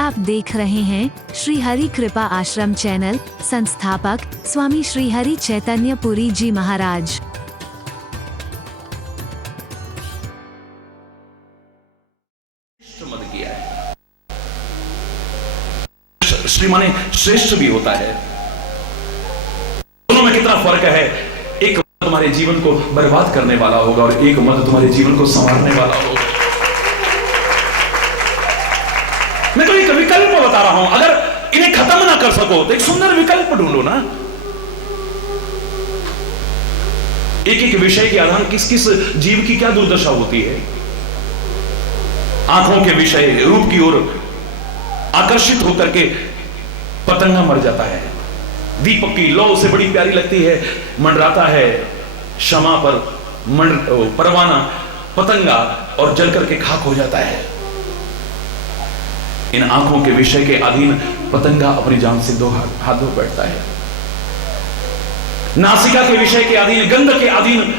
आप देख रहे हैं श्री हरि कृपा आश्रम चैनल। संस्थापक स्वामी श्री हरि चैतन्य पुरी जी महाराज। मत किया है। श्री माने श्रेष्ठ भी होता है। दोनों में कितना फर्क है। एक मत तुम्हारे जीवन को बर्बाद करने वाला होगा और एक मत तुम्हारे जीवन को संवारने वाला होगा। मैं तो एक विकल्प बता रहा हूं, अगर इन्हें खत्म ना कर सको तो एक सुंदर विकल्प ढूंढो ना। एक एक विषय के आधार किस किस जीव की क्या दुर्दशा होती है। आंखों के विषय रूप की ओर आकर्षित होकर के पतंगा मर जाता है। दीपक की लौ से बड़ी प्यारी लगती है, मंडराता है शमा पर परवाना पतंगा और जल करके खाक हो जाता है। इन आंखों के विषय के अधीन पतंगा अपनी जान से दो हाथ धो बैठता है। नासिका के विषय के अधीन, गंध के अधीन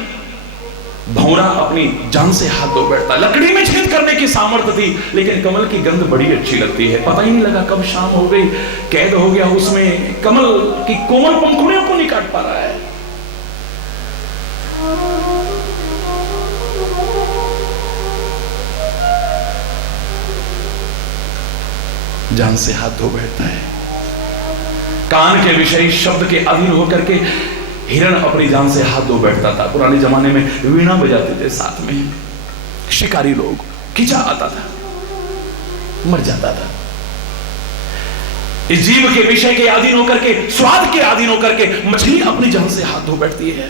भौरा अपनी जान से हाथ धो बैठता है। लकड़ी में छेद करने की सामर्थ्य थी, लेकिन कमल की गंध बड़ी अच्छी लगती है। पता ही नहीं लगा कब शाम हो गई, कैद हो गया उसमें। कमल की कोमल पंखुड़ियों को नहीं काट पा रहा है। जान से हाथ धो बैठता है। कान के विषय शब्द के अधीन होकर के हिरण अपनी जान से हाथ धो बैठता था। पुराने जमाने में वीणा बजाते थे साथ में शिकारी लोग, खिंचा आता था, मर जाता था। इस जीव के विषय के अधीन होकर के, स्वाद के अधीन होकर के मछली अपनी जान से हाथ धो बैठती है।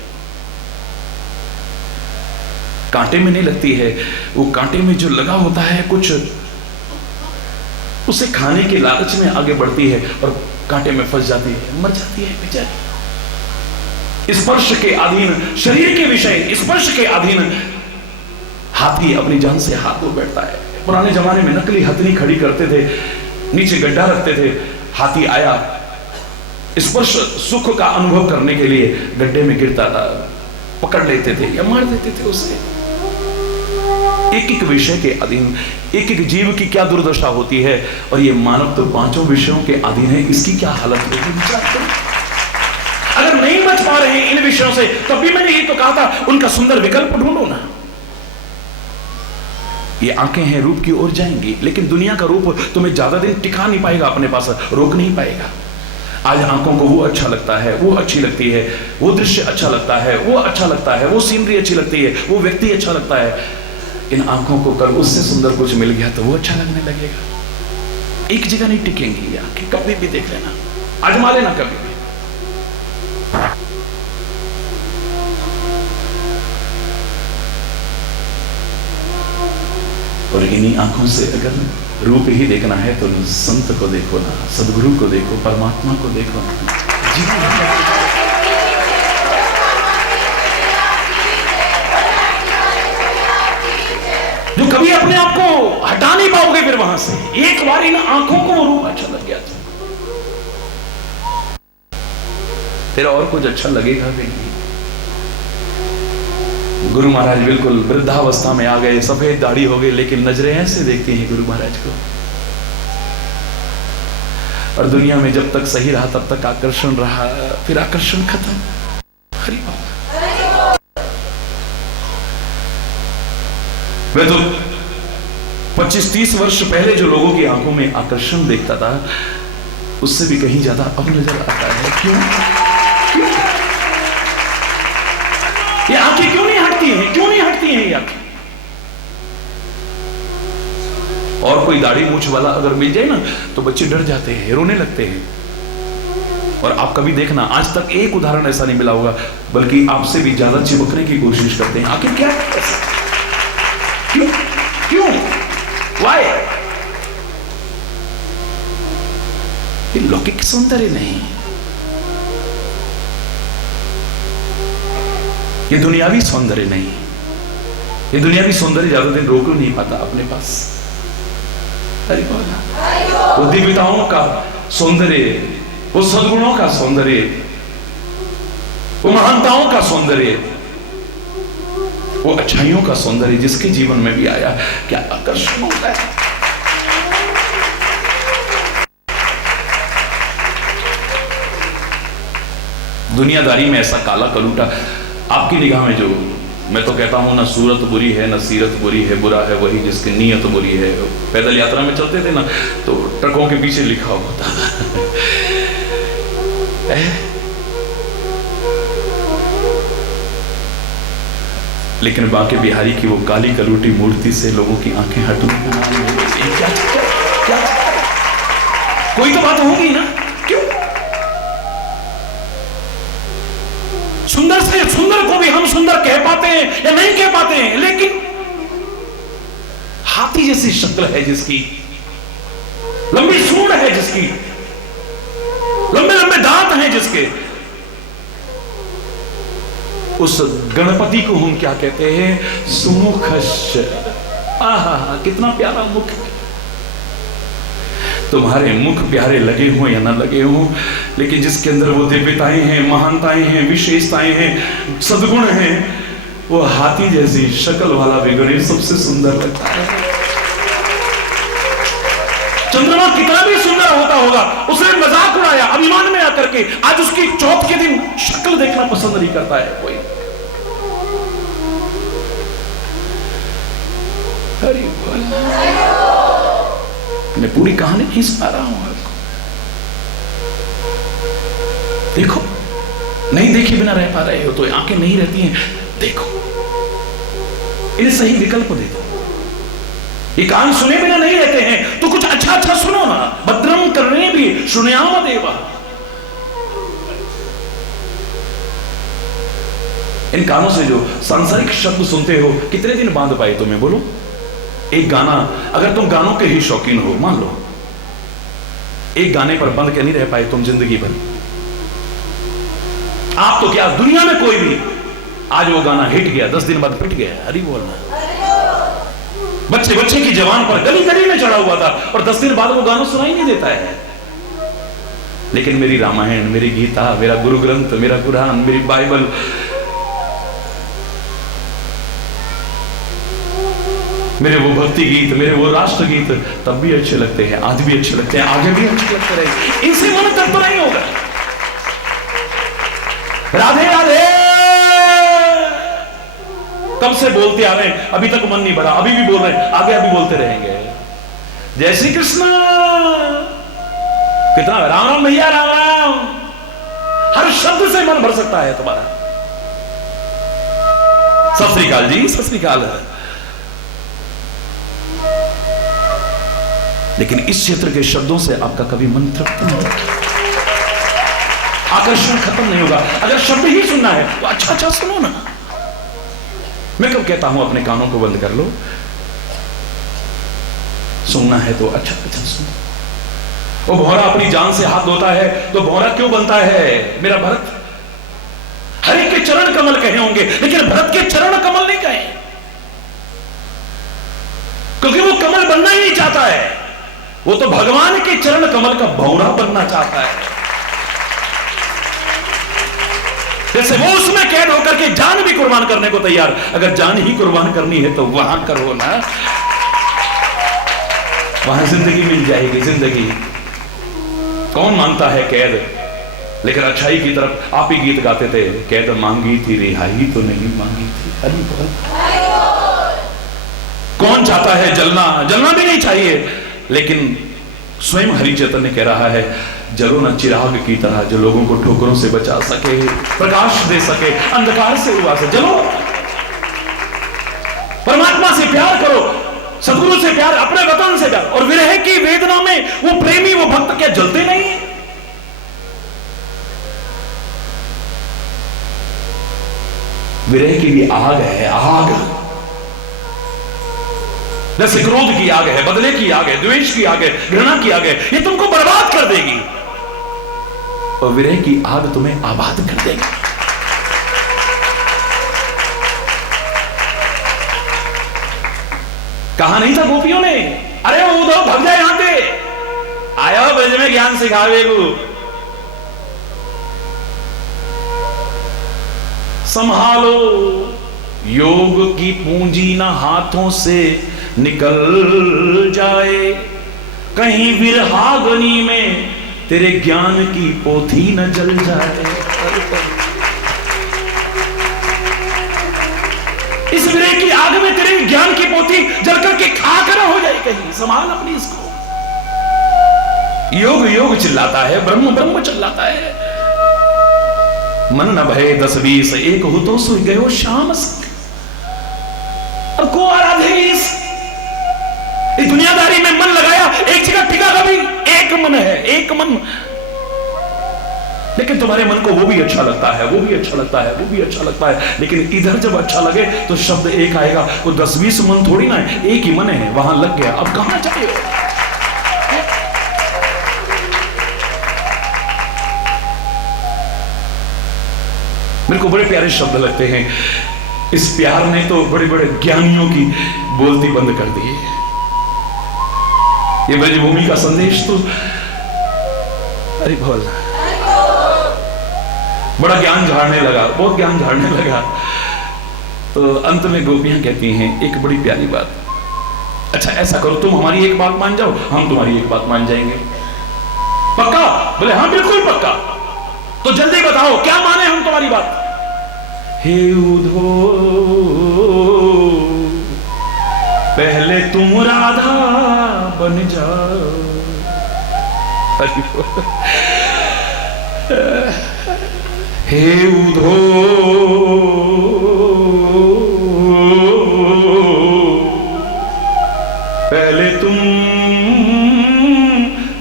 कांटे में नहीं लगती है, वो कांटे में जो लगा होता है कुछ, उसे खाने के लालच में आगे बढ़ती है और कांटे में फंस जाती है, मर जाती है बेचारी। स्पर्श के अधीन, शरीर के विषय स्पर्श के अधीन हाथी अपनी जान से हाथ धो बैठता है। पुराने जमाने में नकली हथनी खड़ी करते थे, नीचे गड्ढा रखते थे। हाथी आया, स्पर्श सुख का अनुभव करने के लिए गड्ढे में गिरता था, पकड़ लेते थे या मार देते थे उसे। एक एक विषय के अधीन एक एक जीव की क्या दुर्दशा होती है, और ये मानव तो पांचों विषयों के अधीन है। इसकी क्या हालत होगी विचार करो। अगर नहीं बच पा रहे हैं इन विषयों से, तब भी मैंने ये तो कहा था उनका सुंदर विकल्प ढूंढो ना। ये आंखें हैं, रूप की ओर जाएंगी, लेकिन दुनिया का रूप तुम्हें ज्यादा दिन टिका नहीं पाएगा, अपने पास रोक नहीं पाएगा। आज आंखों को वो अच्छा लगता है, वो अच्छी लगती है, वो दृश्य अच्छा लगता है, वो अच्छा लगता है, वो सीनरी अच्छी लगती है, वो व्यक्ति अच्छा लगता है। इन आंखों को कल उससे सुंदर कुछ मिल गया तो वो अच्छा लगने लगेगा। एक जगह नहीं टिकेंगी ये आंखें, कभी भी देख लेना, आजमा लेना कभी भी। और इन्हीं आंखों से अगर रूप ही देखना है तो संत को देखो ना, सदगुरु को देखो, परमात्मा को देखो ना। जो कभी अपने आप को हटा नहीं पाओगे फिर वहां से। एक बार इन आंखों को वो रूप अच्छा लग गया था, फिर और कुछ अच्छा लगेगा भी नहीं। गुरु महाराज बिल्कुल वृद्धावस्था में आ गए, सफेद दाढ़ी हो गई, लेकिन नजरें ऐसे देखती हैं गुरु महाराज को। और दुनिया में जब तक सही रहा तब तक आकर्षण रहा, फिर आकर्षण खत्म। हरि बाबा। मैं तो 25-30 वर्ष पहले जो लोगों की आंखों में आकर्षण देखता था, उससे भी कहीं ज्यादा अब नजर आता है। क्यों? ये आंखें क्यों नहीं हटती हैं? क्यों नहीं हटती हैं ये आंखें? और कोई दाढ़ी मूछ वाला अगर मिल जाए ना तो बच्चे डर जाते हैं, रोने लगते हैं। और आप कभी देखना, आज तक एक उदाहरण ऐसा नहीं मिला होगा, बल्कि आपसे भी ज्यादा चिपकने की कोशिश करते हैं। आखिर क्या है? क्यों? क्यों? Why? ये लौकिक सौंदर्य नहीं, ये दुनियावी सौंदर्य नहीं। ये दुनियावी सौंदर्य ज्यादा दिन रोक नहीं पाता अपने पास। वो दिव्यताओं का सौंदर्य, वो सद्गुणों का सौंदर्य, वो महानताओं का सौंदर्य, वो अच्छाइयों का सौंदर्य जिसके जीवन में भी आया, क्या आकर्षण होता है। दुनियादारी में ऐसा काला कलूटा आपकी निगाह में जो, मैं तो कहता हूँ ना सूरत बुरी है ना सीरत बुरी है, बुरा है वही जिसकी नीयत बुरी है। पैदल यात्रा में चलते थे ना तो ट्रकों के पीछे लिखा होता लेकिन बांके बिहारी की वो काली कलूटी मूर्ति से लोगों की आंखें हटने क्या, क्या कोई तो बात होगी ना। क्यों सुंदर से सुंदर को भी हम सुंदर कह पाते हैं या नहीं कह पाते हैं, लेकिन हाथी जैसी शक्ल है जिसकी, लंबी सूंड है जिसकी, लंबे लंबे दांत हैं जिसके, उस गणपति को हम क्या कहते हैं? सुमुखश्च। आहा कितना प्यारा मुख। तुम्हारे मुख प्यारे लगे हो या ना लगे हो, लेकिन जिसके अंदर वो दिव्यताएं हैं, महानताएं हैं, विशेषताएं हैं, सद्गुण हैं, वो हाथी जैसी शक्ल वाला भी गणेश सबसे सुंदर लगता है। चंद्रमा कितना भी सुंदर होता होगा, उसने मजाक उड़ाया अभिमान में आकर के, आज उसकी चौथ के दिन शक्ल देखना पसंद नहीं करता है कोई। हरि बोल। मैं पूरी कहानी नहीं सुना रहा हूं आपको, देखो नहीं देखे बिना रह पा रहे हो तो आंखें नहीं रहती हैं, देखो इन्हें सही विकल्प दे दो। ये कान सुने बिना नहीं रहते हैं तो कुछ अच्छा अच्छा सुनो ना। भद्रम करने भी सुनयाम देवा। इन कानों से जो सांसारिक शब्द सुनते हो कितने दिन बांध पाए तुम्हें? बोलो। एक गाना, अगर तुम गानों के ही शौकीन हो, मान लो एक गाने पर बंद के नहीं रह पाए तुम जिंदगी भर। आप तो क्या दुनिया में कोई भी, आज वो गाना हिट गया 10 दिन बाद पिट गया। हरी बोलना। बच्चे बच्चे की जवान पर गली गली में चढ़ा हुआ था और 10 दिन बाद वो गाना सुनाई नहीं देता है। लेकिन मेरी रामायण, मेरी गीता, मेरा गुरु ग्रंथ, मेरा कुरान, मेरी बाइबल, मेरे वो भक्ति गीत, मेरे वो राष्ट्र गीत तब भी अच्छे लगते हैं, आज भी अच्छे लगते हैं, आगे भी अच्छे लगते रहे। इनसे मन तब तो नहीं होगा। राधे राधे कब से बोलते आ रहे हैं, अभी तक मन नहीं भरा, अभी भी बोल रहे हैं, आगे अभी बोलते रहेंगे। जय श्री कृष्ण। कितना राम राम भैया, राम राम। हर शब्द से मन भर सकता है तुम्हारा। सत श्री अकाल जी, सत श्री अकाल। लेकिन इस क्षेत्र के शब्दों से आपका कभी मन तृप्त नहीं होगा, आकर्षण खत्म नहीं होगा। अगर शब्द ही सुनना है तो अच्छा अच्छा सुनो ना। मैं कब कहता हूं अपने कानों को बंद कर लो, सुनना है तो अच्छा अच्छा सुनो। वो भौरा अपनी जान से हाथ धोता है तो भौरा क्यों बनता है? मेरा भरत, हरि के चरण कमल कहे होंगे लेकिन भरत के चरण कमल नहीं कहे, क्योंकि वो कमल बनना ही नहीं चाहता है। वो तो भगवान के चरण कमल का भौरा बनना चाहता है। जैसे वो उसमें कैद होकर के जान भी कुर्बान करने को तैयार। अगर जान ही कुर्बान करनी है तो वहां करो ना, वहां जिंदगी मिल जाएगी। जिंदगी कौन मांगता है कैद? लेकिन अच्छाई की तरफ आप ही गीत गाते थे, कैद मांगी थी रिहाई तो नहीं मांगी थी। हरि बोल। कौन चाहता है जलना? जलना भी नहीं चाहिए, लेकिन स्वयं हरि चैतन्य कह रहा है, जलो न चिराग की तरह जो लोगों को ठोकरों से बचा सके, प्रकाश दे सके, अंधकार से उड़ा सके। जलो, परमात्मा से प्यार करो, सदगुरु से प्यार, अपने वतन से प्यार। और विरह की वेदना में वो प्रेमी, वो भक्त क्या जलते नहीं है? विरह की भी आग है, आग। जैसे क्रोध की आग है, बदले की आग है, द्वेष की आग है, घृणा की आग है, ये तुमको बर्बाद कर देगी। और विरह की आग तुम्हें आबाद कर देगी। कहा नहीं था गोपियों ने, अरे उधर भग जाए यहां पे, आया ब्रज में ज्ञान सिखावे को। संभालो योग की पूंजी ना हाथों से निकल जाए, कहीं विरहाग्नि में तेरे ज्ञान की पोथी न जल जाए। इस विरह की आग में तेरे ज्ञान की पोथी जलकर के खाक न हो जाए कहीं। संभाल अपनी इसको। योग योग चिल्लाता है, ब्रह्म ब्रह्म चिल्लाता है। मन न भय 10-20 एक हो तो सुई गयो श्याम संग। अब को आराधे इस दुनियादारी में मन लगाया, एक जगह टिका कभी। एक मन है, एक मन। लेकिन तुम्हारे मन को वो भी अच्छा लगता है, वो भी अच्छा लगता है, वो भी अच्छा लगता है। लेकिन इधर जब अच्छा लगे तो शब्द एक आएगा। वो 10-20 मन थोड़ी ना है, एक ही मन है, वहां लग गया। अब कहां जाए? मेरे को बड़े प्यारे शब्द लगते हैं। इस प्यार ने तो बड़े बड़े ज्ञानियों की बोलती बंद कर दी है। ये ब्रजभूमि का संदेश तो अरे बोल बड़ा ज्ञान झाड़ने लगा, बहुत ज्ञान झाड़ने लगा। तो अंत में गोपियां कहती हैं एक बड़ी प्यारी बात। अच्छा ऐसा करो, तुम हमारी एक बात मान जाओ, हम तुम्हारी एक बात मान जाएंगे। पक्का? बोले हाँ बिल्कुल पक्का। तो जल्दी बताओ क्या माने हम तुम्हारी बात। हे उधो पहले तुम राधा बन जाओ। हे उधो पहले तुम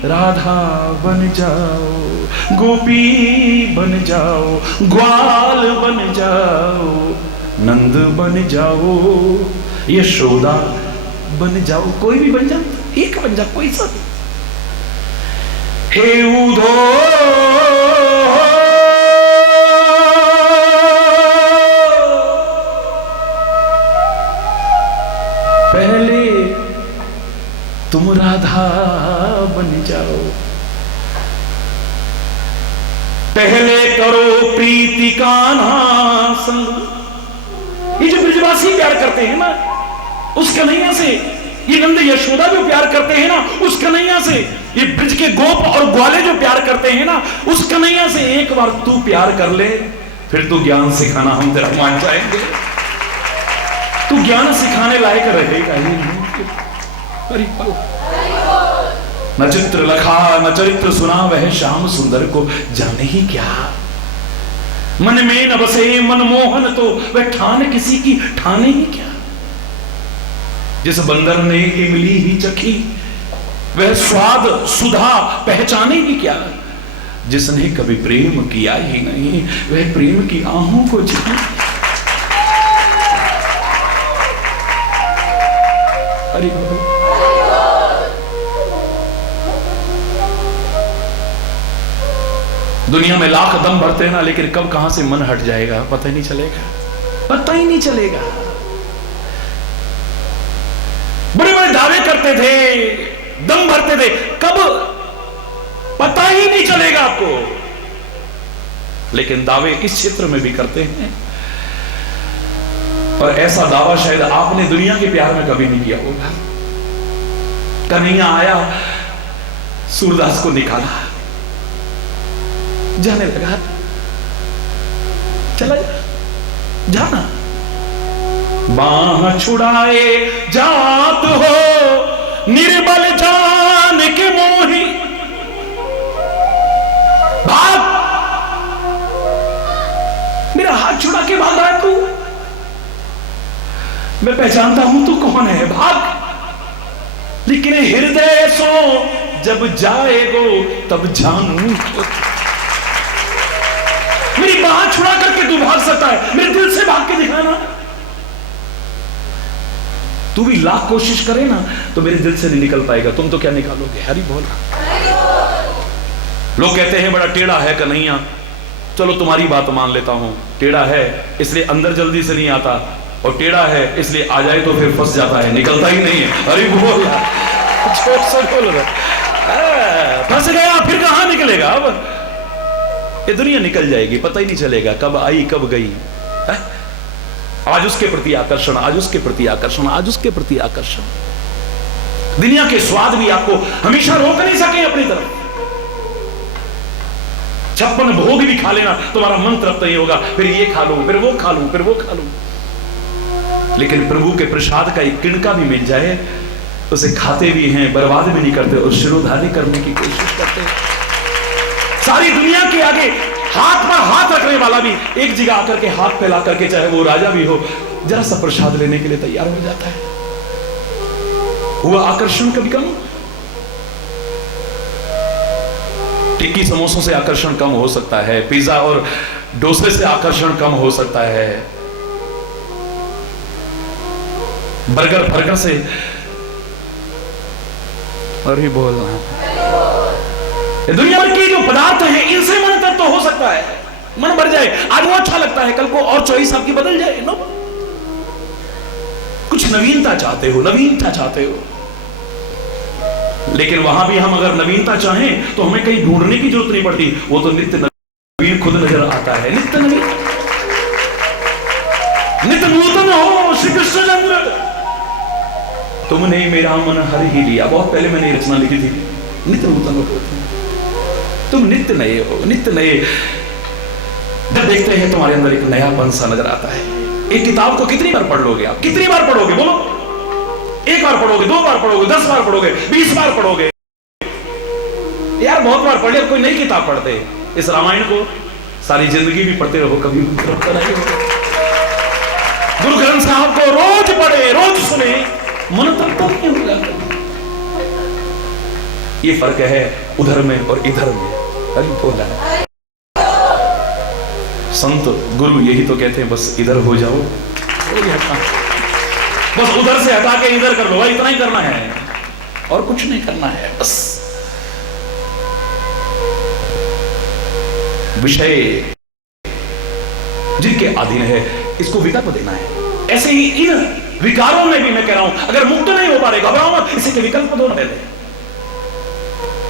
राधा बन जाओ, गोपी बन जाओ, ग्वाल बन जाओ, नंद बन जाओ, यशोदा बन जाओ। कोई भी बन जाओ, एक बन जाओ, कोई सा। हे उधो पहले तुम राधा बन जाओ, पहले करो प्रीति कान्हा संग। ये जो ब्रजवासी प्यार करते हैं ना उस कन्हैया से, ये नंद यशोदा जो प्यार करते हैं ना उस कन्हैया से, ये ब्रज के गोप और ग्वाले जो प्यार करते हैं ना उस कन्हैया से एक बार तू प्यार कर ले, फिर तू ज्ञान सिखाना हम तेरा मान जाएंगे। तू ज्ञान सिखाने लायक रहेगा ही नहीं। अरे न चित्र लखा न चरित्र सुना वह श्याम सुंदर को जाने ही क्या। मन में न बसे मनमोहन तो वह ठान किसी की ठाने ही क्या। जिस बंदर ने इमली ही चखी वह स्वाद सुधा पहचाने ही क्या। जिसने कभी प्रेम किया ही नहीं वह प्रेम की आहों को जाने। अरे दुनिया में लाख दम भरते हैं ना, लेकिन कब कहां से मन हट जाएगा पता ही नहीं चलेगा, पता ही नहीं चलेगा। बड़े बड़े दावे करते थे, दम भरते थे, कब पता ही नहीं चलेगा आपको। लेकिन दावे इस क्षेत्र में भी करते हैं, और ऐसा दावा शायद आपने दुनिया के प्यार में कभी नहीं किया होगा। कन्हैया आया, सूरदास को निकाला, जाने लगा, चला जाना। बाह छुड़ाए जात हो निर्बल जान के मोही, भाग, मेरा हाथ छुड़ा के भाग रहा है तू, मैं पहचानता हूं तू कौन है, भाग। लेकिन हृदय सो जब जाएगो तब जानू। मेरी बाह छुड़ा करके तू भाग सकता है, मेरे दिल से भाग के दिखाना। तू भी लाख कोशिश करे ना तो मेरे दिल से नहीं निकल पाएगा। तुम तो क्या निकालोगे? हरि बोल। लोग कहते हैं बड़ा टेढ़ा है कन्हैया, चलो तुम्हारी बात मान लेता हूं। टेढ़ा है इसलिए अंदर जल्दी से नहीं आता, और टेढ़ा है इसलिए आ जाए तो फिर फंस जाता है, निकलता ही नहीं है। हरि बोल, फंस गया फिर कहां निकलेगा। अब ये दुनिया निकल जाएगी, पता ही नहीं चलेगा कब आई कब गई है? आज उसके प्रति आकर्षण, आज उसके प्रति आकर्षण, आज उसके प्रति आकर्षण। दुनिया के स्वाद भी आपको हमेशा रोक नहीं सके अपनी तरफ। 56 भोग भी खा लेना, तुम्हारा मन तृप्त नहीं होगा। फिर ये खा लूं, फिर वो खा लूं, फिर वो खा लूं। लेकिन प्रभु के प्रसाद का एक किणका भी मिल जाए, उसे खाते भी हैं, बर्बाद भी नहीं करते और शिरोधार्य करने की कोशिश करते हैं। सारी दुनिया के आगे हाथ पर हाथ रखने वाला भी एक जगह आकर के हाथ फैला करके, चाहे वो राजा भी हो, जरा सा प्रसाद लेने के लिए तैयार हो जाता है। हुआ आकर्षण कभी कम? टिक्की समोसों से आकर्षण कम हो सकता है, पिज्जा और डोसे से आकर्षण कम हो सकता है, बर्गर फर्गर से और ही बोलना, दुनिया भर के जो पदार्थ हैं इनसे मन तृप्त तो हो सकता है, मन भर जाए, आज वो अच्छा लगता है, कल को और चॉइस आपकी बदल जाए। नो, कुछ नवीनता चाहते हो, नवीनता चाहते हो, लेकिन वहां भी हम अगर नवीनता चाहें तो हमें कहीं ढूंढने की जरूरत नहीं पड़ती, वो तो नित्य नवीन खुद नजर आता है। नित्य नवीन, नित्य नूतन हो श्री कृष्ण जन्म। तुमने मेरा मन हर ही लिया, बहुत पहले मैंने रचना लिखी थी, नित्य नूतन हो, तुम नित्य नए हो, नित्य नए। जब देखते हैं तुम्हारे अंदर एक नयापन सा नजर आता है। एक किताब को कितनी बार पढ़ लोगे आप? कितनी बार पढ़ोगे बोलो? एक बार पढ़ोगे, 2 बार पढ़ोगे, 10 बार पढ़ोगे, 20 बार पढ़ोगे? यार बहुत बार पढ़ लिया, कोई नई किताब पढ़ते। इस रामायण को सारी जिंदगी भी पढ़ते रहो, कभी नहीं होगा। गुरु ग्रंथ साहब को रोज पढ़े, रोज सुने, मन तृप्त नहीं होगा। ये फर्क है उधर में और इधर में। अरे बोला संत गुरु यही तो कहते हैं, बस इधर हो जाओ, बस उधर से हटा के इधर कर लो, भाई इतना ही करना है और कुछ नहीं करना है। बस विषय जिनके अधीन है इसको विकल्प देना है। ऐसे ही इन विकारों में भी मैं कह रहा हूं, अगर मुक्त नहीं हो पा रहे, घबराओ मत, इसी के विकल्प दो। पहले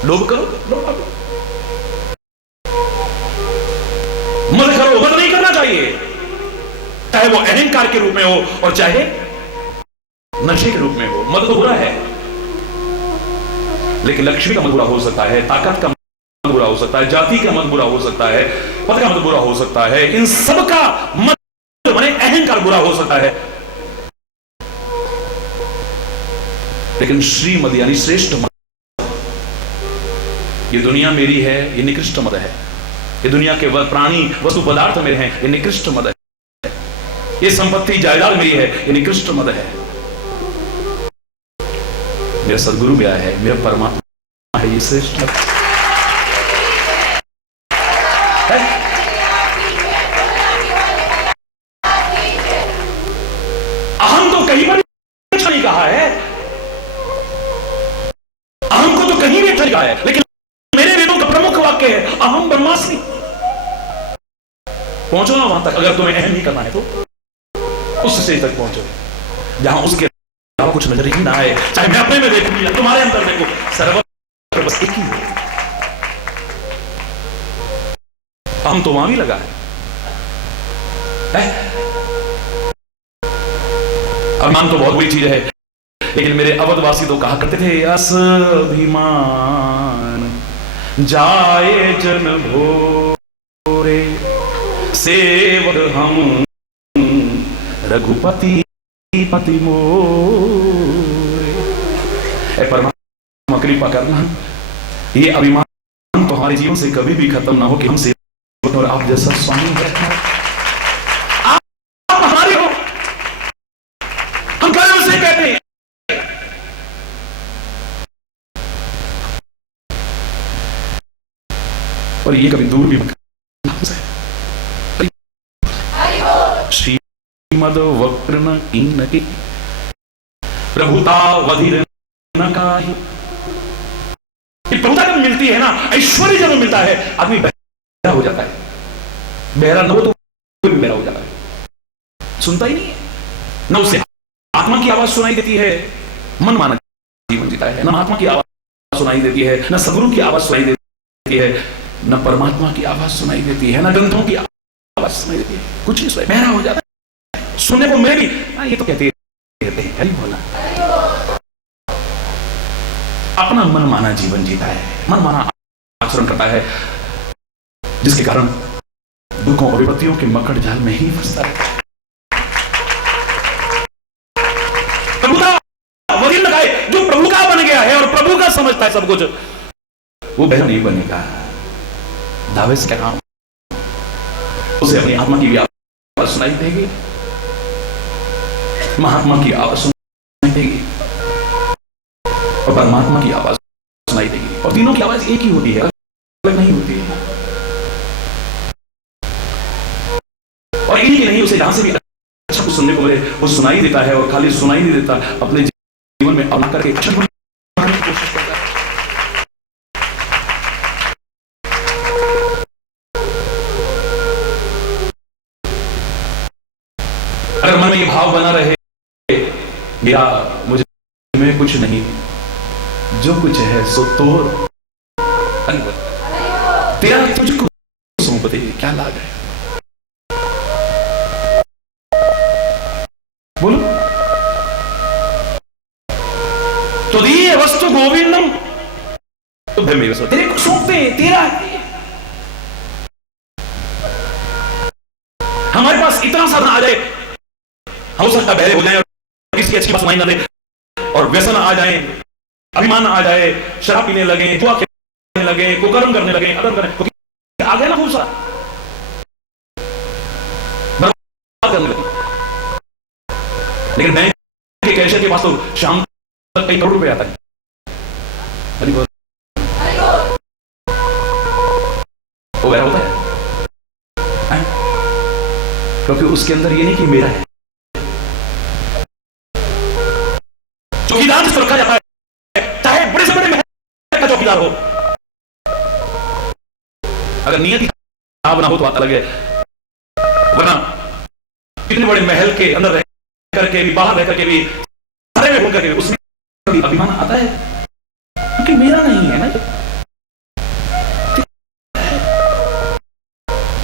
लोभ करो, लोभ करो, मत करो, मत नहीं करना चाहिए, चाहे वो अहंकार के रूप में हो और चाहे नशे के रूप में हो। मत तो बुरा है, लेकिन लक्ष्मी का मत बुरा हो सकता है, ताकत का मत बुरा हो सकता है, जाति का मत बुरा हो सकता है, पद का मत बुरा हो सकता है, इन सब का मत माने अहंकार बुरा हो सकता है। लेकिन श्रीमद यानी श्रेष्ठ मत, ये दुनिया मेरी है, ये निकृष्ट मद है। ये दुनिया के प्राणी वस्तु पदार्थ मेरे हैं, ये निकृष्ट मद है। ये संपत्ति जायदाद मेरी है, ये निकृष्ट मद है। मेरा सदगुरु मेरा है, मेरा परमात्मा है, ये श्रेष्ठ है। अहम तो कहीं पर अच्छा नहीं कहा है, अहम को तो कहीं भी अच्छा नहीं कहा है, लेकिन मेरे वेदों का प्रमुख वाक्य है अहम ब्रह्मास्मि। पहुंचो ना वहां तक, अगर तुम्हें अहम ही करना है तो उस स्टेज तक पहुंचो जहां उसके अलावा कुछ नजर ही ना आए, चाहे मैं अपने में देखूं या तुम्हारे अंदर देखो, सर्वत्र बस एक ही है। अहम तो वहां भी लगा है। अभिमान तो बहुत बड़ी चीज है, लेकिन मेरे अवधवासी तो कहा करते थे, असभिमान जाए जन भोरे, सेवक हम रघुपति पति मोरे। परमात्मा कृपा करना, ये अभिमान तो हमारे जीवन से कभी भी खत्म ना हो कि हम सेवक और आप जैसा स्वामी है। आप हमारे हो, हम गर्व से कहते हैं। और ये कभी दूर भी मत। श्रीमद वक्र न कीन की प्रभुता वधिर न काहि। प्रभुता जब मिलती है ना, ऐश्वर्य जब मिलता है, आदमी बहरा हो जाता है। बहरा न हो तो कोई भी बहरा हो जाता है, सुनता ही नहीं है। न उसे आत्मा की आवाज सुनाई देती है, मन माना जीवन जीता है। न आत्मा की आवाज सुनाई देती है, न सदगुरु की आवाज सुनाई देती है, न परमात्मा की आवाज सुनाई देती है, न ग्रंथों की आवाज सुनाई देती है, कुछ नहीं सुनाई, बहरा हो जाता है। सुनने को मैं भी ये तो कहते हैं, हरि बोला। अपना मन माना जीवन जीता है, मन माना आचरण करता है, जिसके कारण दुखों और विपत्तियों के मकड़ जाल में ही फंसता है। का समझता है सब कुछ, वो बहन नहीं बनेगा। दावे से कह रहा हूं, उसे अपनी आत्मा की भी आवाज सुनाई देगी, महात्मा की आवाज सुनाई देगी और परमात्मा की आवाज सुनाई देगी, और तीनों की आवाज एक ही होती है, अलग नहीं होती है। और इन्हीं की नहीं, उसे जहां से भी अच्छा कुछ सुनने को मिले वो सुनाई देता है, और खाली सुनाई नहीं देता, अपने जीवन में अपना करके अच्छा बनाने की कोशिश करता है। अगर मन में ये भाव बना रहे या मुझे में कुछ नहीं, जो कुछ है सो तोर तेरा तुझको सौंपते, क्या लाग है? बोलो। तो दिए वस्तु गोविंदम, तो भाई मेरे तेरे को सौंपते, तेरा है। हमारे पास इतना साधन आ जाए, हो सकता बहरे हो जाए और किसी अच्छी बात सुनाई ना दे, और व्यसन आ जाए, अभिमान आ जाए, शराब पीने लगे, जुआ खेलने लगे, कुकर्म करने लगे, अदम करने, तो आ गया ना खूब सारा, बर्बाद करने लगे। लेकिन बैंक के कैशियर के पास तो शाम तक कई करोड़ रुपए आता है। वो वह होता है, क्योंकि उसके अंदर ये नहीं कि मेरा है, चौकीदार जिसको रखा जाता है, चाहे बड़े से बड़े महल का चौकीदार हो, अगर नियत खराब ना हो तो आता लगे, वरना इतने बड़े महल के अंदर रह करके भी, बाहर रह करके भी, सारे में घूम करके भी उसमें कभी अभिमान आता है, क्योंकि मेरा नहीं है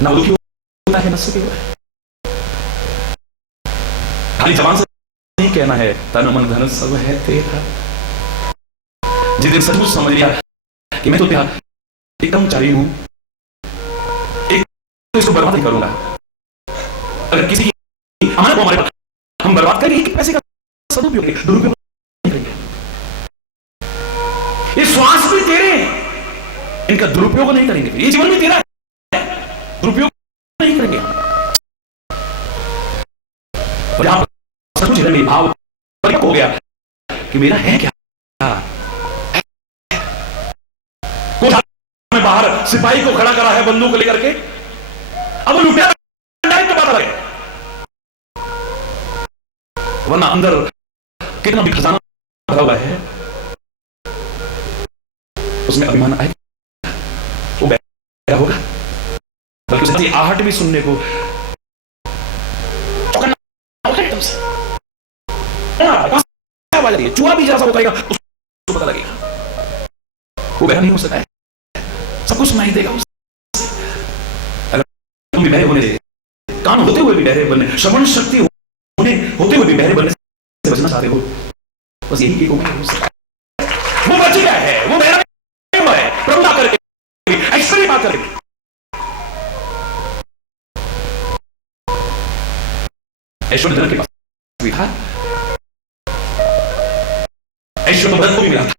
ना दुखी होता है, ना सुखी होता है। खाली जबान से नहीं कहना है तन मन धन सब है तेरा। जिस दिन सचमुच समझ लिया कि मैं तो तेरा एकदम चारी हूं, एक तो इसको बर्बाद नहीं करूंगा। अगर किसी की अमानत को हमारे पास हम बर्बाद करेंगे, एक पैसे का सदुपयोग करेंगे, दुरुपयोग नहीं करेंगे। ये श्वास भी तेरे, इनका दुरुपयोग नहीं करेंगे। ये जीवन भी तेरा है, दुरुपयोग नहीं करेंगे। और यहां सचमुच हृदय में भाव परिपक्व हो गया कि मेरा है क्या। में बाहर सिपाही को खड़ा करा है बंदूक लेकर के, अब वो लुटेरा तो बात है, वरना अंदर कितना भी खजाना भरा हुआ है उसमें अभिमान आएगा, वो बैठा होगा, बल्कि उसकी आहट भी सुनने को आवाज आ रही है, चूहा भी जैसा बताएगा उसको पता लगेगा। वो बहरा नहीं हो सकता है, सब कुछ सुनाई देगा उसे। अगर तुम भी बहरे होने दे, कान होते हुए भी बहरे बनने, श्रवण शक्ति होते हुए भी बहरे बनने से बचना चाहते हो, बस यही एक उम्मीद हो सकता है। वो बच गया है, वो बहरा नहीं हुआ है, प्रभुता करके, ऐश्वर्य पा करके। ऐश्वर्य के पास भी था, ऐश्वर्य भरत को भी मिला था।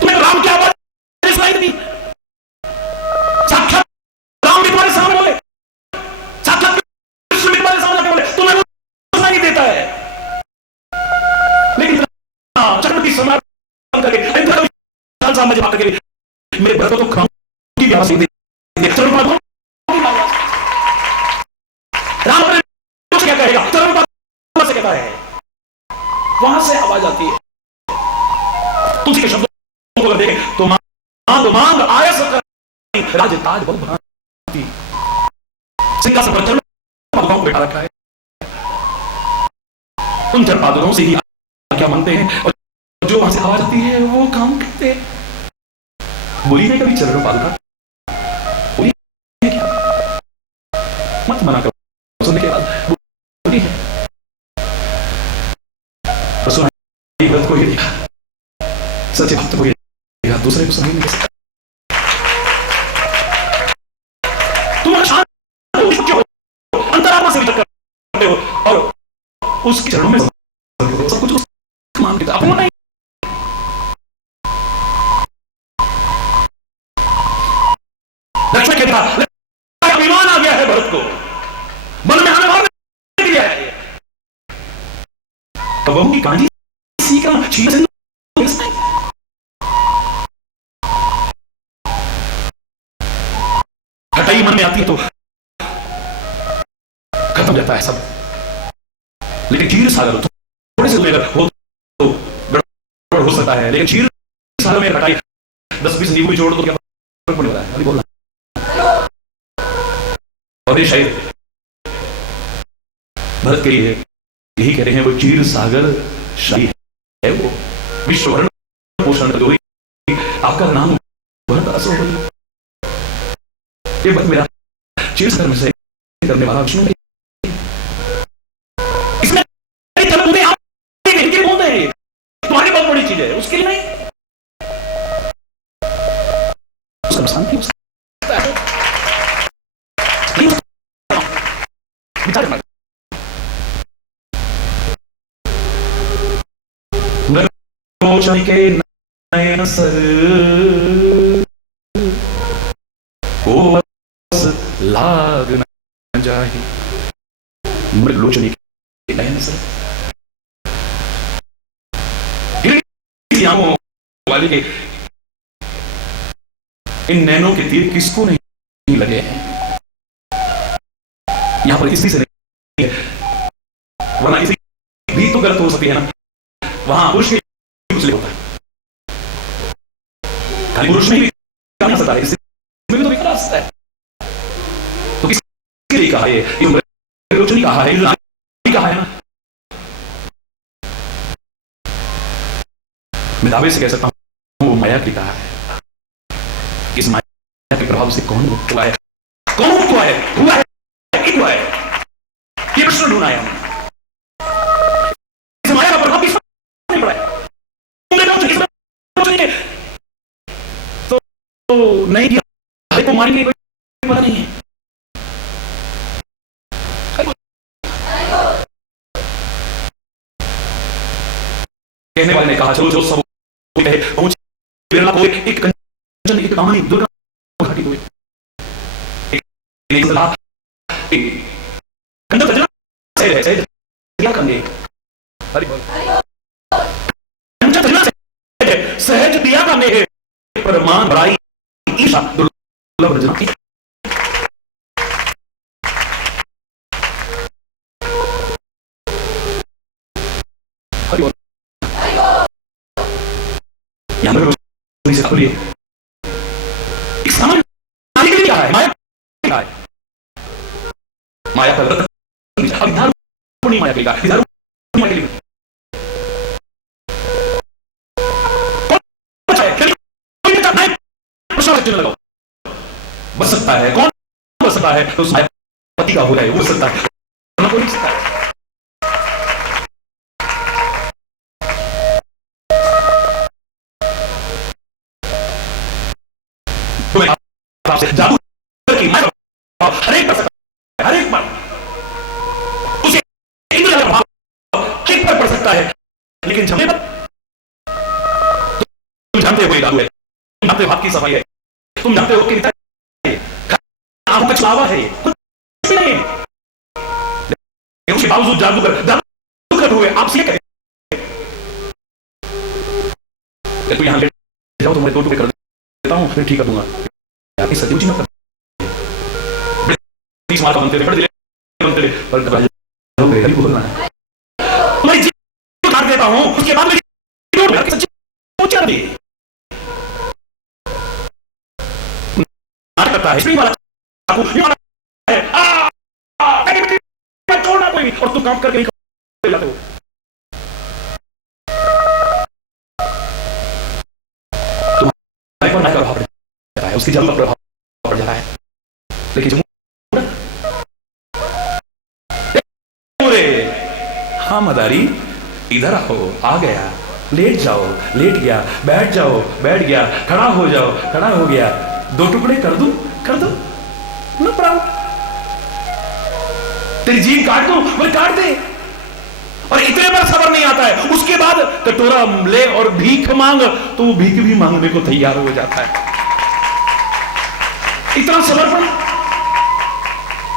तुम्हें राम की आवाज सुनाई दी, साक्षात राम भी तुम्हारे सामने बोले, साक्षात कृष्ण भी तुम्हारे सामने बोले, तुम्हें वो सुनाई देता है। लेकिन चक्रवर्ती सम्राट करके साम्राज्य भाग करके मेरे भरत को की भी आवाज नहीं दी, राम क्या कहेगा, से कहता है, वहां से आवाज आती है। तुलसी के शब्दों को अगर देखें तो मांग आयस कर राज ताज बहुत भांति, सिंहासन पर चरण पादुकाओं को बैठा रखा है। उन चरण पादुकाओं से ही क्या मांगते हैं, और जो वहां से आवाज आती है वो काम करते हैं। बोली नहीं कभी चरण पादुका, बोली क्या, मत मना करो, सुनने के बाद बोली है। भक्त को ये दिखा, सच्चे भक्त को ये दिखा, दूसरे को समझ नहीं सकता। तुम शांत हो, अंतरात्मा से विचर करते हो और उसके चरणों में सब कुछ बहू की कांजी सीख रहा हूं, चीज खटाई मन में आती है तो खत्म जाता है सब। लेकिन क्षीर सागर थोड़े से अगर हो तो गड़बड़ हो सकता है, लेकिन क्षीर सागर में खटाई 10-20 नींबू जोड़ दो क्या फर्क पड़ रहा है। अभी बोलना और ये शायद भरत के लिए यही कह रहे हैं, वो क्षीर सागर शाही है, वो विश्व भरण पोषण करोगी, आपका नाम भरत असो होगी। ये बात मेरा क्षीर सागर में से करने वाला विष्णु है। इसमें तुम्हारी बहुत बड़ी चीज है, उसके लिए नहीं, उसका नुकसान भी हो सकता है। विचार करना रोशनी के नयन सर को लाग न जाए, मृगलोचनी के नयन सर आंखों वाले के इन नैनों के तीर किसको नहीं लगे हैं। यहां पर किसी से नहीं है, वरना किसी भी तो गलत हो सकती है ना। वहां पुरुष के कुछ होता है, खाली पुरुष नहीं भी कर सकता है, इसमें भी तो विकार सकता है। तो किसके लिए कहा ये लोचनी कहा है, कहा है ना। मैं दावे से कह सकता हूं वो माया की कहा है। इस माया के प्रभाव से कौन मुक्त हुआ है, कौन मुक्त हुआ है, हुआ है, हुआ है, ये प्रश्न ढूंढा है हमने। इस माया का प्रभाव किस पर पड़ा है, तो नहीं दिया को मारेंगे, कोई पता नहीं है। कहने वाले ने कहा चलो जो सब पहुंच बिरला को एक कंचन एक कहानी दुर्गा घाटी हुई, एक सलाह कंचन सजना सही है, सही क्या करने, हरि बोल, कंचन सजना सहज दिया करने है, पर मान बड़ाई ईर्ष्या दुर्लभ रजना। हरि बोल, से खुलिए। एक सामान्य नारी के लिए क्या है, माया क्या है, माया का रत्न नहीं, माया का माया के लिए लगाओ, बच सकता है कौन, बच सकता है तो उस पति का हो रहा है, वो बच सकता है, कोई नहीं सकता है। जादू की हरेक पर सकता है, हरेक पर उसे इंद्र का प्रभाव हरेक पर पड़ सकता है, लेकिन झमले पर तुम जानते हो ये जादू है, तुम जानते हो हाथ की सफाई है, तुम जानते हो कि आंखों का छुड़ावा है, कुछ नहीं, उसके बावजूद जादूगर हुए आप ये करें, तू यहां ले जाओ, तुम्हारे दो टुकड़े कर देता हूं, फिर ठीक कर दूंगा। सत्युजी मत बनते पर बोलना है, तुम्हारी जीभ काट देता हूं, उसके बाद करता है वाला छोड़ना कोई, और तू काम करके तुम्हारे प्रभाव पड़ता है, उसकी जन्म प्रभाव पड़ जाता है, लेकिन हाँ मदारी इधर आओ, आ गया, लेट जाओ, लेट गया, बैठ जाओ, बैठ गया, खड़ा हो जाओ, खड़ा हो गया, दो टुकड़े कर दूं, कर दो, नो प्रॉब्लम, तेरी जीभ काट दूं, वो काट दे। और इतने पर सबर नहीं आता है, उसके बाद कटोरा ले और भीख मांग, तो वो भीख भी मांगने को तैयार हो जाता है। इतना समर्पण,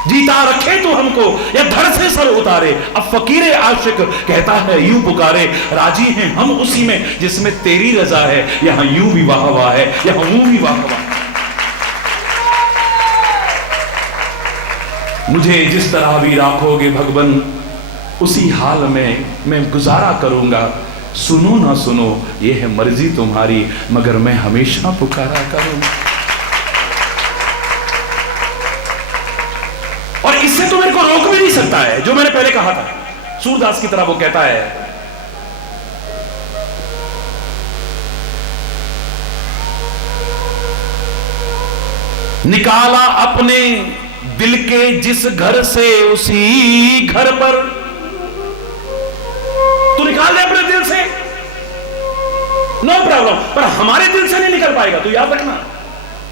जीता रखे तू हमको या धड़ से सर उतारे। अब फकीर आशिक कहता है यूं पुकारे, राजी हैं हम उसी में जिसमें तेरी रजा है। यहां यूं भी वाह वाह है, यहां यूं भी वाह वाह। मुझे जिस तरह भी राखोगे भगवन, उसी हाल में मैं गुजारा करूंगा। सुनो ना सुनो ये है मर्जी तुम्हारी, मगर मैं हमेशा पुकारा करूंगा। और इससे तो मेरे को रोक भी नहीं सकता है, जो मैंने पहले कहा था सूरदास की तरह वो कहता है, निकाला अपने दिल के जिस घर से उसी घर पर। तू निकाल दे अपने दिल से, नो प्रॉब्लम, पर हमारे दिल से नहीं निकल पाएगा, तो याद रखना।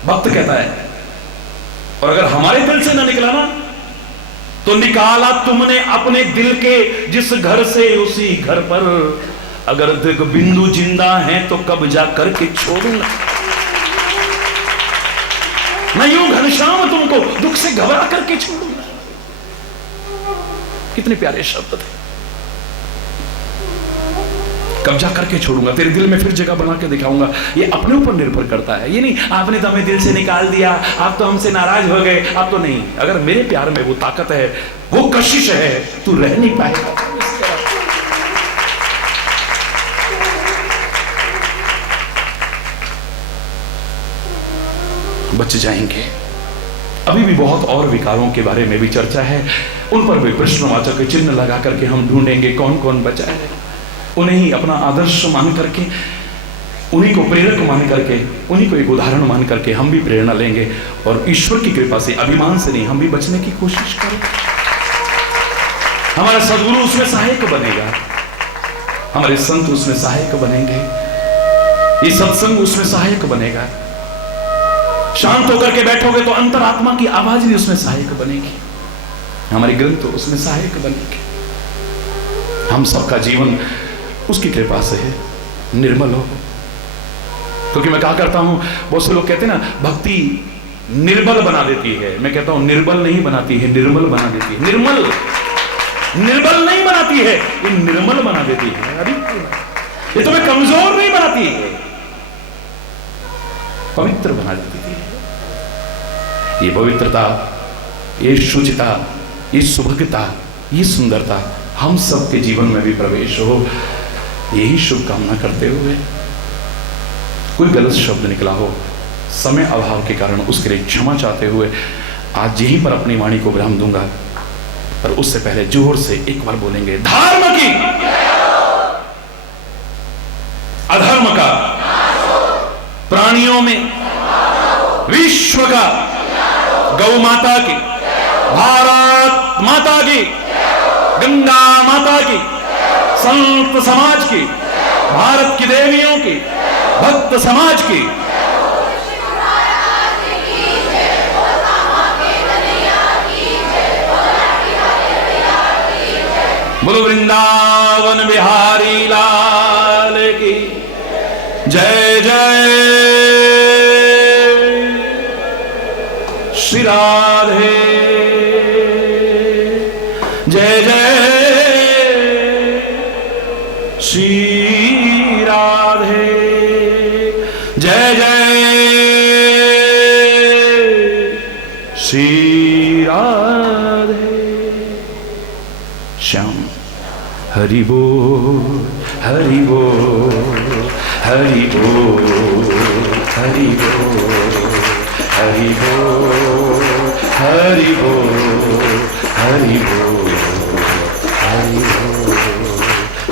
भक्त कहता है, और अगर हमारे दिल से ना निकला ना, तो निकाला तुमने अपने दिल के जिस घर से उसी घर पर। अगर दिग बिंदु जिंदा है तो कब जा करके छोड़ूंगा। मैं यूं घनश्याम तुमको दुख से घबरा करके छोड़ूंगा। कितने प्यारे शब्द थे। कब्जा करके छोड़ूंगा, तेरे दिल में फिर जगह बना के दिखाऊंगा। ये अपने ऊपर निर्भर करता है, ये नहीं आपने तो हमें दिल से निकाल दिया, आप तो हमसे नाराज हो गए, आप तो नहीं। अगर मेरे प्यार में वो ताकत है, वो कशिश है, तू रह नहीं पाएगा। बच जाएंगे। अभी भी बहुत और विकारों के बारे में भी चर्चा है, उन पर भी प्रश्नवाचक चिन्ह लगा करके हम ढूंढेंगे कौन कौन बचा है। उन्हें ही अपना आदर्श मान करके, उन्हीं को प्रेरक मान करके, उन्हीं को एक उदाहरण मान करके हम भी प्रेरणा लेंगे और ईश्वर की कृपा से, अभिमान से नहीं, हम भी बचने की कोशिश करेंगे। हमारा सद्गुरु उसमें सहायक बनेगा, हमारे संत उसमें सहायक बनेंगे, ये सत्संग उसमें सहायक बनेगा। शांत होकर के बैठोगे तो अंतरात्मा की आवाज भी उसमें सहायक बनेगी, हमारे ग्रंथ उसमें सहायक बनेंगे। हम सबका जीवन उसकी कृपा से है निर्मल हो। क्योंकि मैं कहा करता हूं, बहुत से लोग कहते हैं ना भक्ति निर्बल बना देती है, मैं कहता हूं निर्बल नहीं बनाती है, निर्मल बना देती है। निर्बल नहीं बनाती है, ये निर्मल बना देती है। अभी ये तुम्हें कमजोर नहीं बनाती है, पवित्र बना देती है। ये पवित्रता, ये शुचिता, ये सुभगता, ये सुंदरता हम सबके जीवन में भी प्रवेश हो, यही शुभकामना करते हुए। कोई गलत शब्द निकला हो, समय अभाव के कारण उसके लिए क्षमा चाहते हुए आज यहीं पर अपनी वाणी को विराम दूंगा। पर उससे पहले जोर से एक बार बोलेंगे, धर्म की अधर्म का, प्राणियों में विश्व का, गौ माता की, भारत माता की, गंगा माता की, संत समाज की, भारत की देवियों की, भक्त समाज की। बोलो वृंदावन बिहारी लाल की जय जय। श्री राधे जय जय, श्री राधे जय जय, श्री राधे श्याम। हरि बोल हरि बोल हरि बोल हरि बोल हरि बोल हरि बोल हरि बोल हरि बोल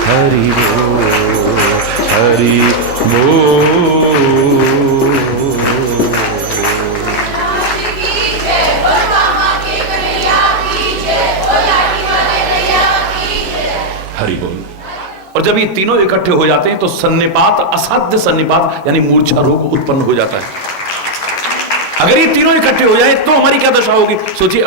हरि बोल हरि बोल। हरि बोल। और जब ये तीनों इकट्ठे हो जाते हैं तो सन्निपात, असाध्य सन्निपात यानी मूर्छा रोग उत्पन्न हो जाता है। अगर ये तीनों इकट्ठे हो जाए तो हमारी क्या दशा होगी, सोचिए।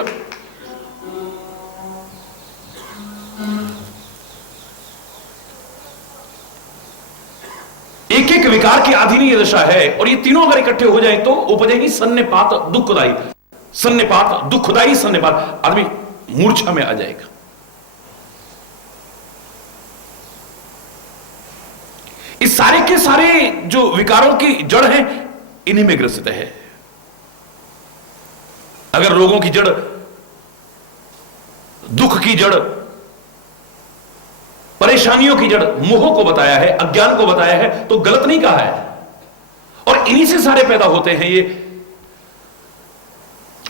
एक एक विकार की अधीन ये दशा है, और ये तीनों अगर इकट्ठे हो जाए तो उपजेगी सन्निपात दुखदायी। सन्निपात, दुखदाई सन्निपात, आदमी मूर्छा में आ जाएगा। इस सारे के सारे जो विकारों की जड़ है इन्हीं में ग्रसित है। अगर रोगों की जड़, दुख की जड़, परेशानियों की जड़ मोह को बताया है, अज्ञान को बताया है, तो गलत नहीं कहा है। और इन्हीं से सारे पैदा होते हैं ये,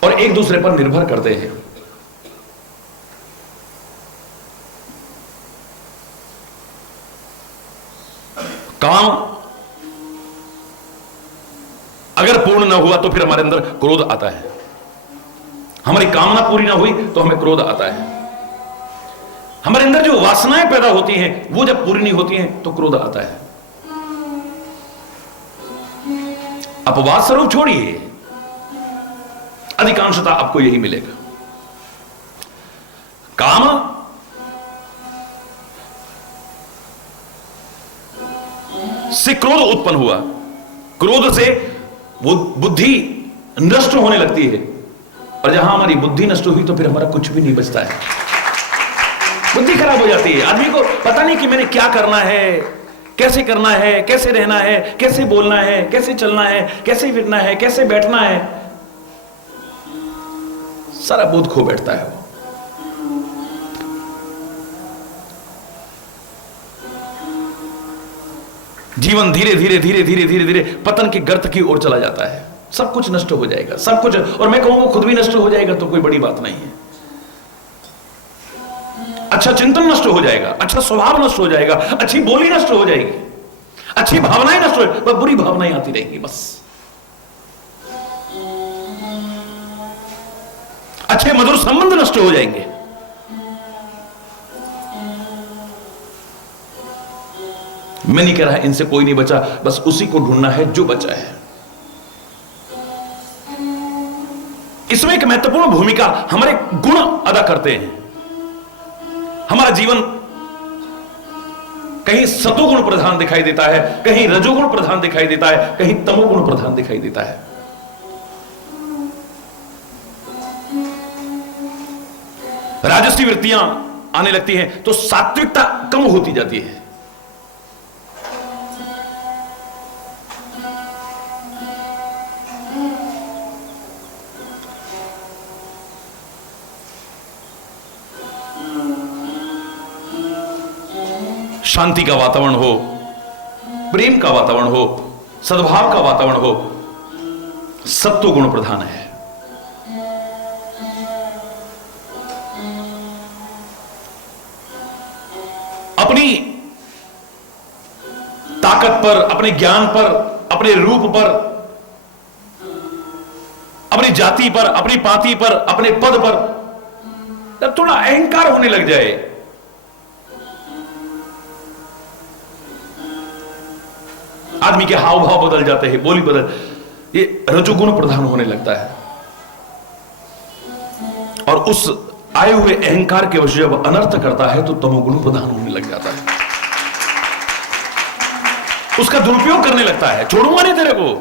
और एक दूसरे पर निर्भर करते हैं। काम अगर पूर्ण ना हुआ तो फिर हमारे अंदर क्रोध आता है। हमारी कामना पूरी ना हुई तो हमें क्रोध आता है। हमारे अंदर जो वासनाएं पैदा होती हैं वो जब पूरी नहीं होती हैं तो क्रोध आता है। अपवाद स्वरूप छोड़िए, अधिकांशतः आपको यही मिलेगा। काम से क्रोध उत्पन्न हुआ, क्रोध से वो बुद्धि नष्ट होने लगती है, और जहां हमारी बुद्धि नष्ट हुई तो फिर हमारा कुछ भी नहीं बचता है। बुद्धि खराब हो जाती है। आदमी को पता नहीं कि मैंने क्या करना है, कैसे करना है, कैसे रहना है, कैसे बोलना है, कैसे चलना है, कैसे फिरना है, कैसे बैठना है, सारा बोध खो बैठता है वो। जीवन धीरे धीरे धीरे धीरे धीरे धीरे पतन के गर्त की ओर चला जाता है। सब कुछ नष्ट हो जाएगा, सब कुछ, और मैं कहूंगा खुद भी नष्ट हो जाएगा तो कोई बड़ी बात नहीं है। अच्छा चिंतन नष्ट हो जाएगा, अच्छा स्वभाव नष्ट हो जाएगा, अच्छी बोली नष्ट हो जाएगी, अच्छी भावनाएं नष्ट हो जाएगी, बुरी भावनाएं आती रहेंगी बस। अच्छे मधुर संबंध नष्ट हो जाएंगे। मैं नहीं कह रहा इनसे कोई नहीं बचा, बस उसी को ढूंढना है जो बचा है। इसमें एक महत्वपूर्ण भूमिका हमारे गुण अदा करते हैं। हमारा जीवन कहीं सतोगुण प्रधान दिखाई देता है, कहीं रजोगुण प्रधान दिखाई देता है, कहीं तमोगुण प्रधान दिखाई देता है। राजसी वृत्तियां आने लगती हैं तो सात्विकता कम होती जाती है। शांति का वातावरण हो, प्रेम का वातावरण हो, सद्भाव का वातावरण हो, सत्व गुण प्रधान है। अपनी ताकत पर, अपने ज्ञान पर, अपने रूप पर, अपनी जाति पर, अपनी पाति पर, अपने पद पर जब थोड़ा अहंकार होने लग जाए, आदमी के हाव भाव बदल जाते हैं, बोली बदल, ये रजोगुण प्रधान होने लगता है। और उस आए हुए अहंकार के वजह जब अनर्थ करता है तो तमोगुण प्रधान होने लग जाता है। उसका दुरुपयोग करने लगता है। छोड़ूंगा नहीं तेरे को,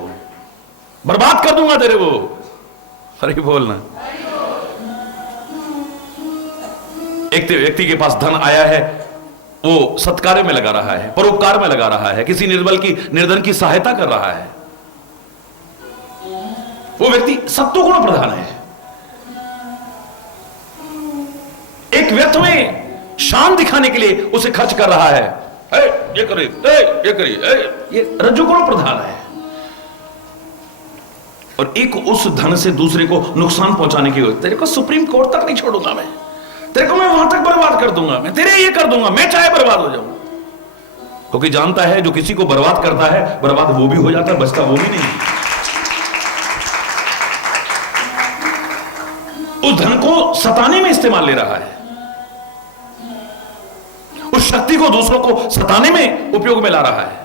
बर्बाद कर दूंगा तेरे को। अरे बोलना, एक व्यक्ति के पास धन आया है, वो सत्कार्य में लगा रहा है, परोपकार में लगा रहा है, किसी निर्बल की, निर्धन की सहायता कर रहा है। वो व्यक्ति सत्वगुण प्रधान है। एक व्यक्ति में शान दिखाने के लिए उसे खर्च कर रहा है, ये करिए, ये करिए, ये रजोगुण प्रधान है। और एक उस धन से दूसरे को नुकसान पहुंचाने की, तेरे को सुप्रीम कोर्ट तक नहीं छोड़ूंगा मैं, तेरे को मैं वहां तक बर्बाद कर दूंगा, मैं तेरे ये कर दूंगा, मैं चाहे बर्बाद हो जाऊं। क्योंकि जानता है जो किसी को बर्बाद करता है, बर्बाद वो भी हो जाता है, बचता वो भी नहीं। उस धन को सताने में इस्तेमाल ले रहा है, उस शक्ति को दूसरों को सताने में उपयोग में ला रहा है।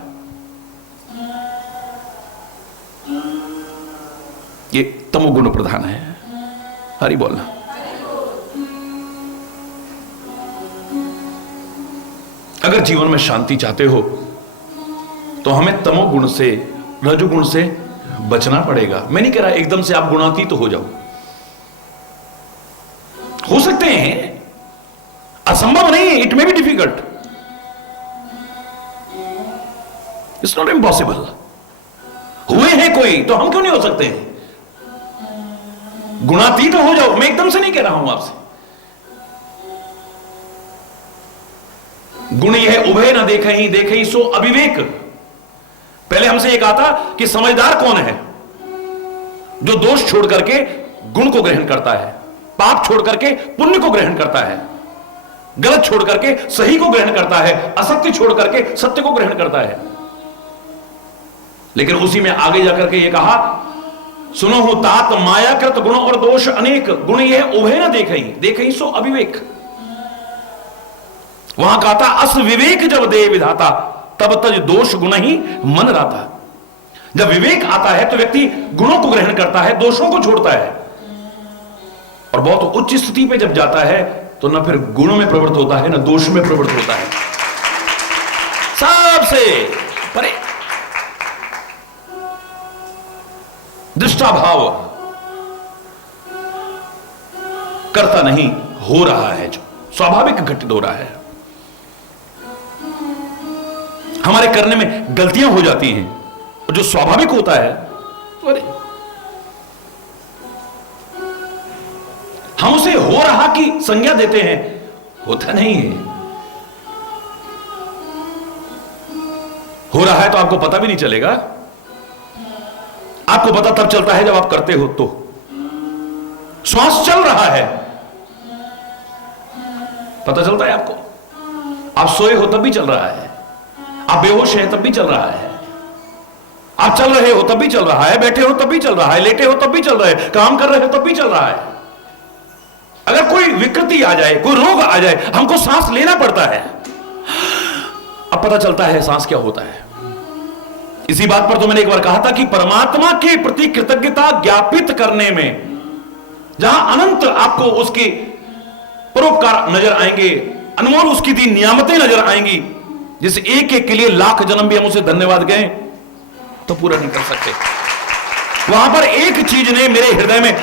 ये तमोगुण प्रधान है। हरि बोलना। अगर जीवन में शांति चाहते हो तो हमें तमोगुण से, रजोगुण से बचना पड़ेगा। मैं नहीं कह रहा एकदम से आप गुणातीत हो जाओ, हो सकते हैं, असंभव नहीं है, it may be difficult, it's not impossible. हुए हैं कोई तो हम क्यों नहीं हो सकते हैं? गुणातीत हो जाओ, मैं एकदम से नहीं कह रहा हूं आपसे। गुण यह उभय न देखहि, देखहि सो अविवेक। पहले हमसे एक आता कि समझदार कौन है? जो दोष छोड़ करके गुण को ग्रहण करता है, पाप छोड़ करके पुण्य को ग्रहण करता है, गलत छोड़ करके सही को ग्रहण करता है, असत्य छोड़ करके सत्य को ग्रहण करता है। लेकिन उसी में आगे जाकर के ये कहा, सुनो हो तात मायाकृत गुण और दोष अनेक, गुण यह उभय न देखहि, देखहि सो अविवेक। वहां कहा था अस विवेक जब दे विधाता, तब तज दोष गुण ही मन रहता। जब विवेक आता है तो व्यक्ति गुणों को ग्रहण करता है, दोषों को छोड़ता है, और बहुत उच्च स्थिति पे जब जाता है तो न फिर गुणों में प्रवृत्त होता है, न दोष में प्रवृत्त होता है। सबसे परे दृष्टाभाव करता नहीं, हो रहा है जो स्वाभाविक घटित हो रहा है। हमारे करने में गलतियां हो जाती हैं, और जो स्वाभाविक होता है अरे हम उसे हो रहा की संज्ञा देते हैं, होता नहीं है। हो रहा है तो आपको पता भी नहीं चलेगा। आपको पता तब चलता है जब आप करते हो। तो श्वास चल रहा है, पता चलता है आपको। आप सोए हो तब भी चल रहा है, आप बेहोश हैं तब भी चल रहा है, आप चल रहे हो तब भी चल रहा है, बैठे हो तब भी चल रहा है, लेटे हो तब भी चल रहा है, काम कर रहे हो तब भी चल रहा है। अगर कोई विकृति आ जाए, कोई रोग आ जाए, हमको सांस लेना पड़ता है, अब पता चलता है सांस क्या होता है। इसी बात पर तो मैंने एक बार कहा था कि परमात्मा के प्रति कृतज्ञता ज्ञापित करने में, जहां अनंत आपको उसके परोपकार नजर आएंगे, अनमोल उसकी दी नियामतें नजर आएंगी, जिस एक एक के लिए लाख जन्म भी हम उसे धन्यवाद गए तो पूरा नहीं कर सकते। वहां पर एक चीज ने मेरे हृदय में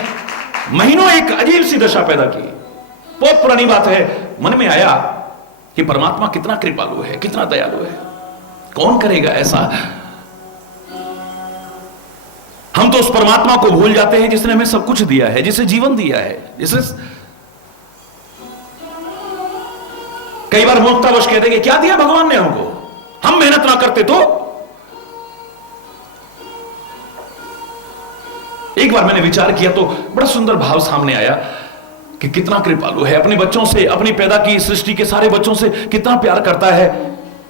महीनों एक अजीब सी दशा पैदा की। बहुत पुरानी बात है, मन में आया कि परमात्मा कितना कृपालु है, कितना दयालु है, कौन करेगा ऐसा। हम तो उस परमात्मा को भूल जाते हैं जिसने हमें सब कुछ दिया है, जिसे जीवन दिया है, जिसे कई बार मूर्खतावश कहते हैं कि क्या दिया भगवान ने हमको, हम मेहनत ना करते तो। एक बार मैंने विचार किया तो बड़ा सुंदर भाव सामने आया कि कितना कृपालु है, अपने बच्चों से, अपनी पैदा की सृष्टि के सारे बच्चों से कितना प्यार करता है।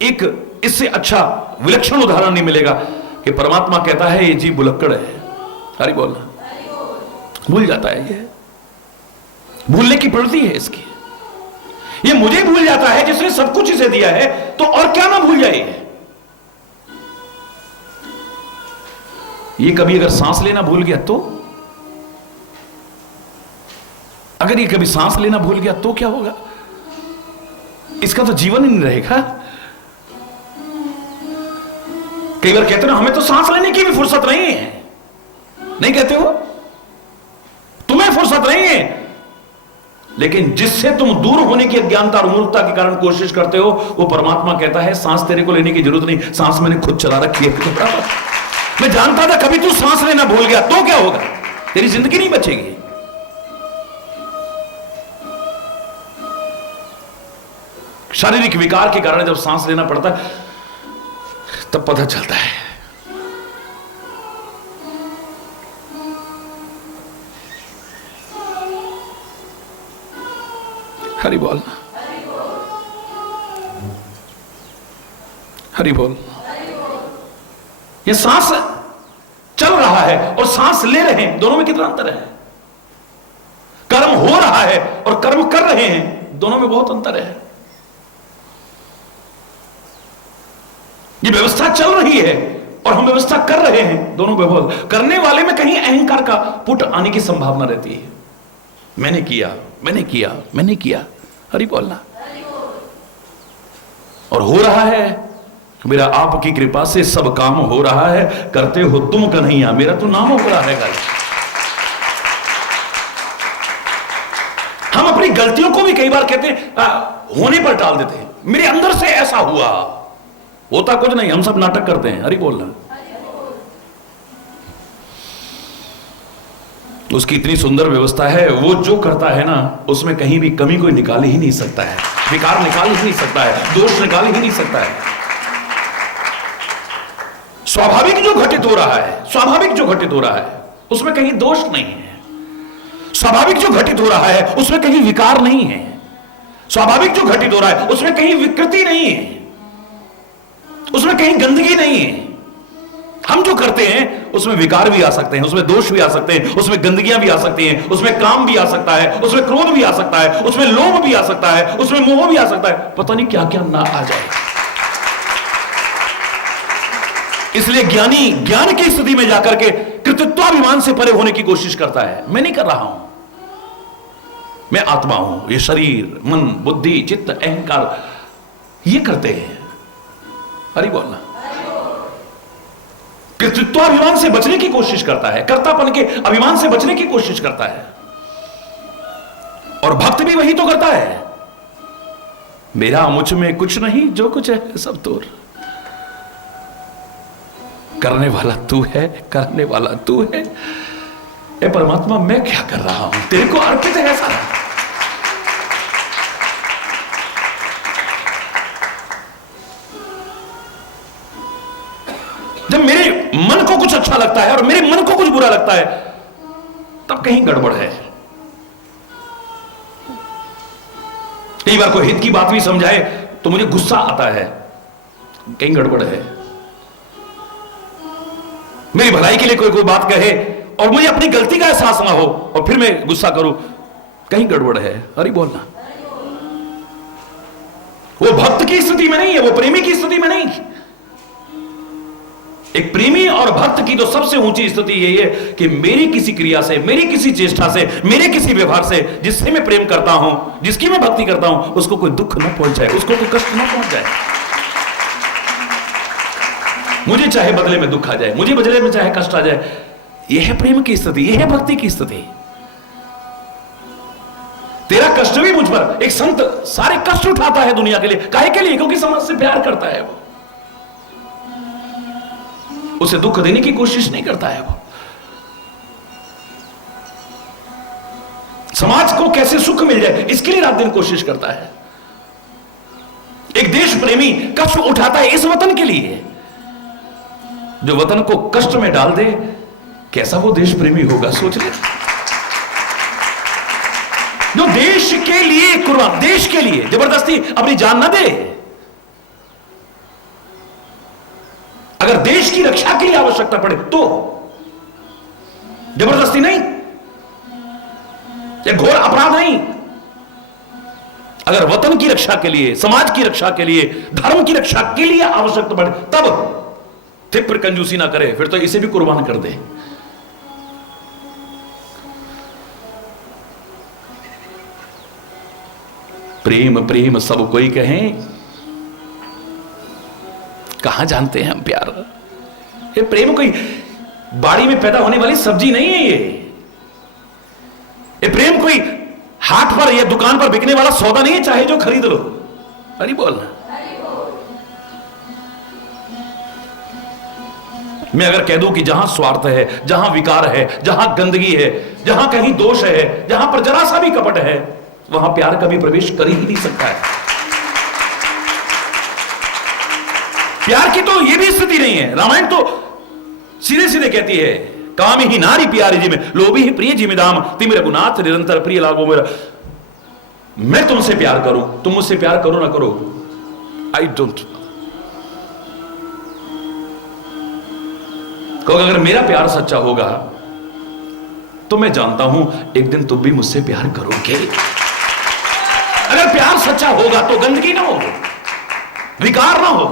एक इससे अच्छा विलक्षण उदाहरण नहीं मिलेगा कि परमात्मा कहता है ये जीव बुलक्कड़ है, हरि बोलना, भूल जाता है। ये भूलने की प्रवृत्ति है इसकी। ये मुझे भूल जाता है जिसने सब कुछ इसे दिया है, तो और क्या ना भूल जाए। ये कभी अगर सांस लेना भूल गया तो, अगर ये कभी सांस लेना भूल गया तो क्या होगा? इसका तो जीवन ही नहीं रहेगा। कई बार कहते हो हमें तो सांस लेने की भी फुर्सत नहीं है, नहीं कहते हो? तुम्हें फुर्सत नहीं है, लेकिन जिससे तुम दूर होने की अज्ञानता और मूर्खता के कारण कोशिश करते हो, वो परमात्मा कहता है सांस तेरे को लेने की जरूरत नहीं, सांस मैंने खुद चला रखी है। मैं जानता था कभी तू सांस लेना भूल गया तो क्या होगा, तेरी जिंदगी नहीं बचेगी। शारीरिक विकार के कारण जब सांस लेना पड़ता है तब पता चलता है। हरि बोल, हरि बोल। ये सांस चल रहा है और सांस ले रहे हैं, दोनों में कितना अंतर है। कर्म हो रहा है और कर्म कर रहे हैं, दोनों में बहुत अंतर है। ये व्यवस्था चल रही है और हम व्यवस्था कर रहे हैं, दोनों में बहुत। करने वाले में कहीं अहंकार का पुट आने की संभावना रहती है। मैंने किया, मैंने किया, मैंने किया, हरि बोलना। और हो रहा है, मेरा आपकी कृपा से सब काम हो रहा है, करते हो तुम कन्हैया, मेरा तो नाम हो रहा है। हम अपनी अपनी गलतियों को भी कई बार कहते हैं होने पर टाल देते हैं। मेरे अंदर से ऐसा हुआ, होता कुछ नहीं, हम सब नाटक करते हैं। हरि बोलना। उसकी इतनी सुंदर व्यवस्था है, वो जो करता है ना उसमें कहीं भी कमी कोई निकाल ही नहीं सकता है, विकार निकाल ही नहीं सकता है, दोष निकाल ही नहीं सकता है। स्वाभाविक जो घटित हो रहा है, स्वाभाविक जो घटित हो रहा है उसमें कहीं दोष नहीं है। स्वाभाविक जो घटित हो रहा है उसमें कहीं विकार नहीं है। स्वाभाविक जो घटित हो रहा है उसमें कहीं विकृति नहीं है, उसमें कहीं गंदगी नहीं है। हम जो करते हैं उसमें विकार भी आ सकते हैं, उसमें दोष भी आ सकते हैं, उसमें गंदगियां भी आ सकती हैं, उसमें काम भी आ सकता है, उसमें क्रोध भी आ सकता है, उसमें लोभ भी आ सकता है, उसमें मोह भी आ सकता है, पता नहीं क्या क्या ना आ जाए। इसलिए ज्ञानी ज्ञान की स्थिति में जाकर के कृतित्वाभिमान से परे होने की कोशिश करता है। मैं नहीं कर रहा हूं, मैं आत्मा हूं, ये शरीर मन बुद्धि चित्त अहंकार ये करते हैं। हरि बोलना। कृतित्वाभिमान से बचने की कोशिश करता है, कर्तापन के अभिमान से बचने की कोशिश करता है। और भक्त भी वही तो करता है। मेरा मुझ में कुछ नहीं, जो कुछ है सब तोर। करने वाला तू है, करने वाला तू है। ए परमात्मा, मैं क्या कर रहा हूं, तेरे को अर्पित है सारा। जब मेरे मन को कुछ अच्छा लगता है और मेरे मन को कुछ बुरा लगता है तब कहीं गड़बड़ है। कई बार कोई हित की बात भी समझाए तो मुझे गुस्सा आता है, कहीं गड़बड़ है। मेरी भलाई के लिए कोई बात कहे और मुझे अपनी गलती का एहसास ना हो और फिर मैं गुस्सा करूं, कहीं गड़बड़ है। हरि बोलना। वो भक्त की स्थिति में नहीं है, वो प्रेमी की स्थिति में नहीं। एक प्रेमी और भक्त की तो सबसे ऊंची स्थिति यही है कि मेरी किसी क्रिया से, मेरी किसी चेष्टा से, मेरे किसी व्यवहार से जिससे मैं प्रेम करता हूं, जिसकी मैं भक्ति करता हूं, उसको कोई दुख न पहुंच जाए, उसको कोई कष्ट न पहुंच जाए। मुझे चाहे बदले में दुख आ जाए, मुझे बदले में चाहे कष्ट आ जाए। यह है प्रेम की स्थिति, यह है भक्ति की स्थिति। तेरा कष्ट भी मुझ पर, एक संत सारे कष्ट उठाता है दुनिया के लिए, काहे के लिए? क्योंकि समाज से प्यार करता है। वो उसे दुख देने की कोशिश नहीं करता है। वो समाज को कैसे सुख मिल जाए इसके लिए रात दिन कोशिश करता है। एक देश प्रेमी कष्ट उठाता है इस वतन के लिए। जो वतन को कष्ट में डाल दे, कैसा वो देश प्रेमी होगा, सोच ले। जो देश के लिए कुर्बान, देश के लिए जबरदस्ती अपनी जान न दे, अगर देश की रक्षा के लिए आवश्यकता पड़े तो जबरदस्ती नहीं, यह घोर अपराध नहीं। अगर वतन की रक्षा के लिए, समाज की रक्षा के लिए, धर्म की रक्षा के लिए आवश्यकता पड़े तब फिर कंजूसी ना करे, फिर तो इसे भी कुर्बान कर दे। प्रेम प्रेम सब कोई कहें, कहां जानते हैं हम प्यार। ये प्रेम कोई बाड़ी में पैदा होने वाली सब्जी नहीं है। ये प्रेम कोई हाट पर या दुकान पर बिकने वाला सौदा नहीं है, चाहे जो खरीद लो। अरे बोलना। मैं अगर कह दूं कि जहां स्वार्थ है, जहां विकार है, जहां गंदगी है, जहां कहीं दोष है, जहां पर जरा सा भी कपट है, वहां प्यार कभी प्रवेश कर ही नहीं सकता है। प्यार की तो यह भी स्थिति नहीं है। रामायण तो सीधे सीधे कहती है, काम ही नारी प्यारी जी में, लोभी ही प्रिय जी में दाम, तिम रघुनाथ निरंतर प्रिय लागो मेरा। मैं तुमसे प्यार करूं, तुम मुझसे प्यार करो ना करो, आई डोंट। क्योंकि अगर मेरा प्यार सच्चा होगा तो मैं जानता हूं एक दिन तुम भी मुझसे प्यार करोगे। अगर प्यार सच्चा होगा तो गंदगी ना हो, विकार ना हो,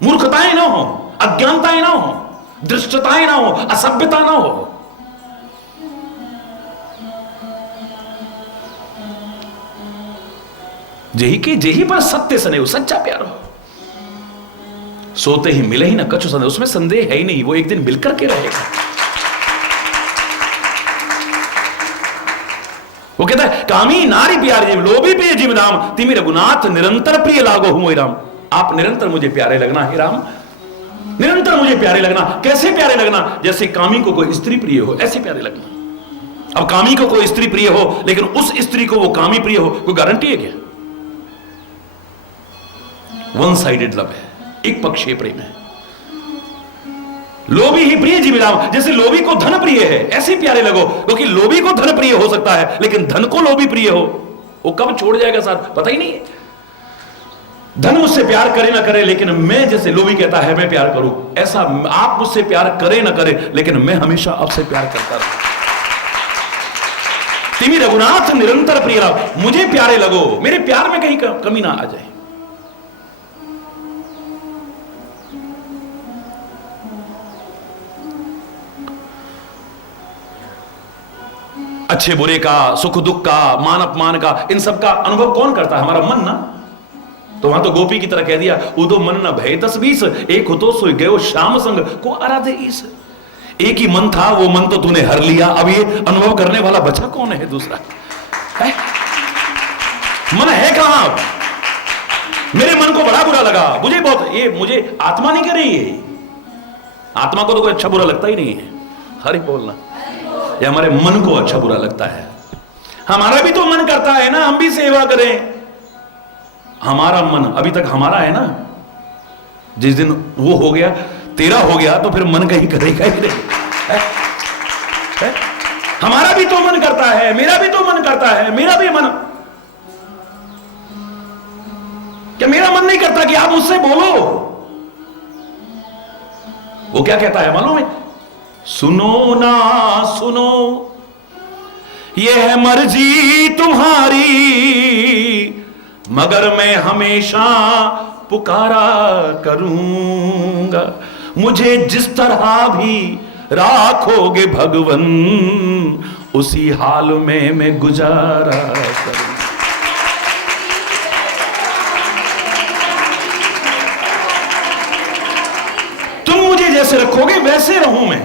मूर्खताएं ना हो, अज्ञानताएं ना हो, दृष्टताएं ना हो, असभ्यता ना हो। जेही के जेही पर सत्य सने, वो सच्चा प्यार हो। सोते ही मिले ही ना कछु संदेह, उसमें संदेह है ही नहीं, वो एक दिन मिलकर के रहेगा। वो कहता है कामी नारी प्यारे जीव लोभी प्रिय जीव राम तिमी रघुनाथ निरंतर प्रिय लागो हूं राम। आप निरंतर मुझे प्यारे लगना है राम, निरंतर मुझे प्यारे लगना। कैसे प्यारे लगना? जैसे कामी को कोई स्त्री प्रिय हो ऐसे प्यारे लगना। अब कामी को कोई स्त्री प्रिय हो लेकिन उस स्त्री को वो कामी प्रिय हो, कोई गारंटी है क्या? वन साइडेड लव है, एक पक्षीय प्रेम है। लोभी ही प्रिय जीव राम, जैसे लोभी को धन प्रिय है ऐसे प्यारे लगो, क्योंकि लोभी को धन प्रिय हो सकता है लेकिन धन को लोभी प्रिय हो वो कब छोड़ जाएगा साथ पता ही नहीं है। धन मुझसे प्यार करे ना करे लेकिन मैं, जैसे लोभी कहता है मैं प्यार करूं, ऐसा आप मुझसे प्यार करे ना करे लेकिन मैं हमेशा आपसे प्यार करता रहूं। तिमी रघुनाथ निरंतर प्रिय राम, मुझे प्यारे लगो, मेरे प्यार में कहीं कमी ना आ जाए। अच्छे बुरे का, सुख दुख का, मान अपमान का, इन सब का अनुभव कौन करता है? हमारा मन ना। तो वहां तो गोपी की तरह कह दिया उदो मन न भय 10-20 एक हो तो सोई गयो श्याम संग को आराधे ईस। एक ही मन था, वो मन तो तूने हर लिया, अब ये अनुभव करने वाला बचा कौन है दूसरा? है? मन है कहां? मेरे मन को बड़ा बुरा लगा, मुझे बहुत, ये मुझे आत्मा नहीं कर रही है। आत्मा को तो कोई अच्छा बुरा लगता ही नहीं है, हरि बोलना। ये हमारे मन को अच्छा बुरा लगता है। हमारा भी तो मन करता है ना हम भी सेवा करें। हमारा मन अभी तक हमारा है ना, जिस दिन वो हो गया, तेरा हो गया, तो फिर मन कहीं करेगा ही नहीं। है? हमारा भी तो मन करता है, मेरा भी तो मन करता है, मेरा भी मन। क्या मेरा मन नहीं करता कि आप मुझसे बोलो? वो क्या कहता है मालूम है? सुनो ना सुनो ये है मर्जी तुम्हारी, मगर मैं हमेशा पुकारा करूंगा। मुझे जिस तरह भी राखोगे भगवन उसी हाल में मैं गुजारा करूंगा। तुम मुझे जैसे रखोगे वैसे रहूं मैं।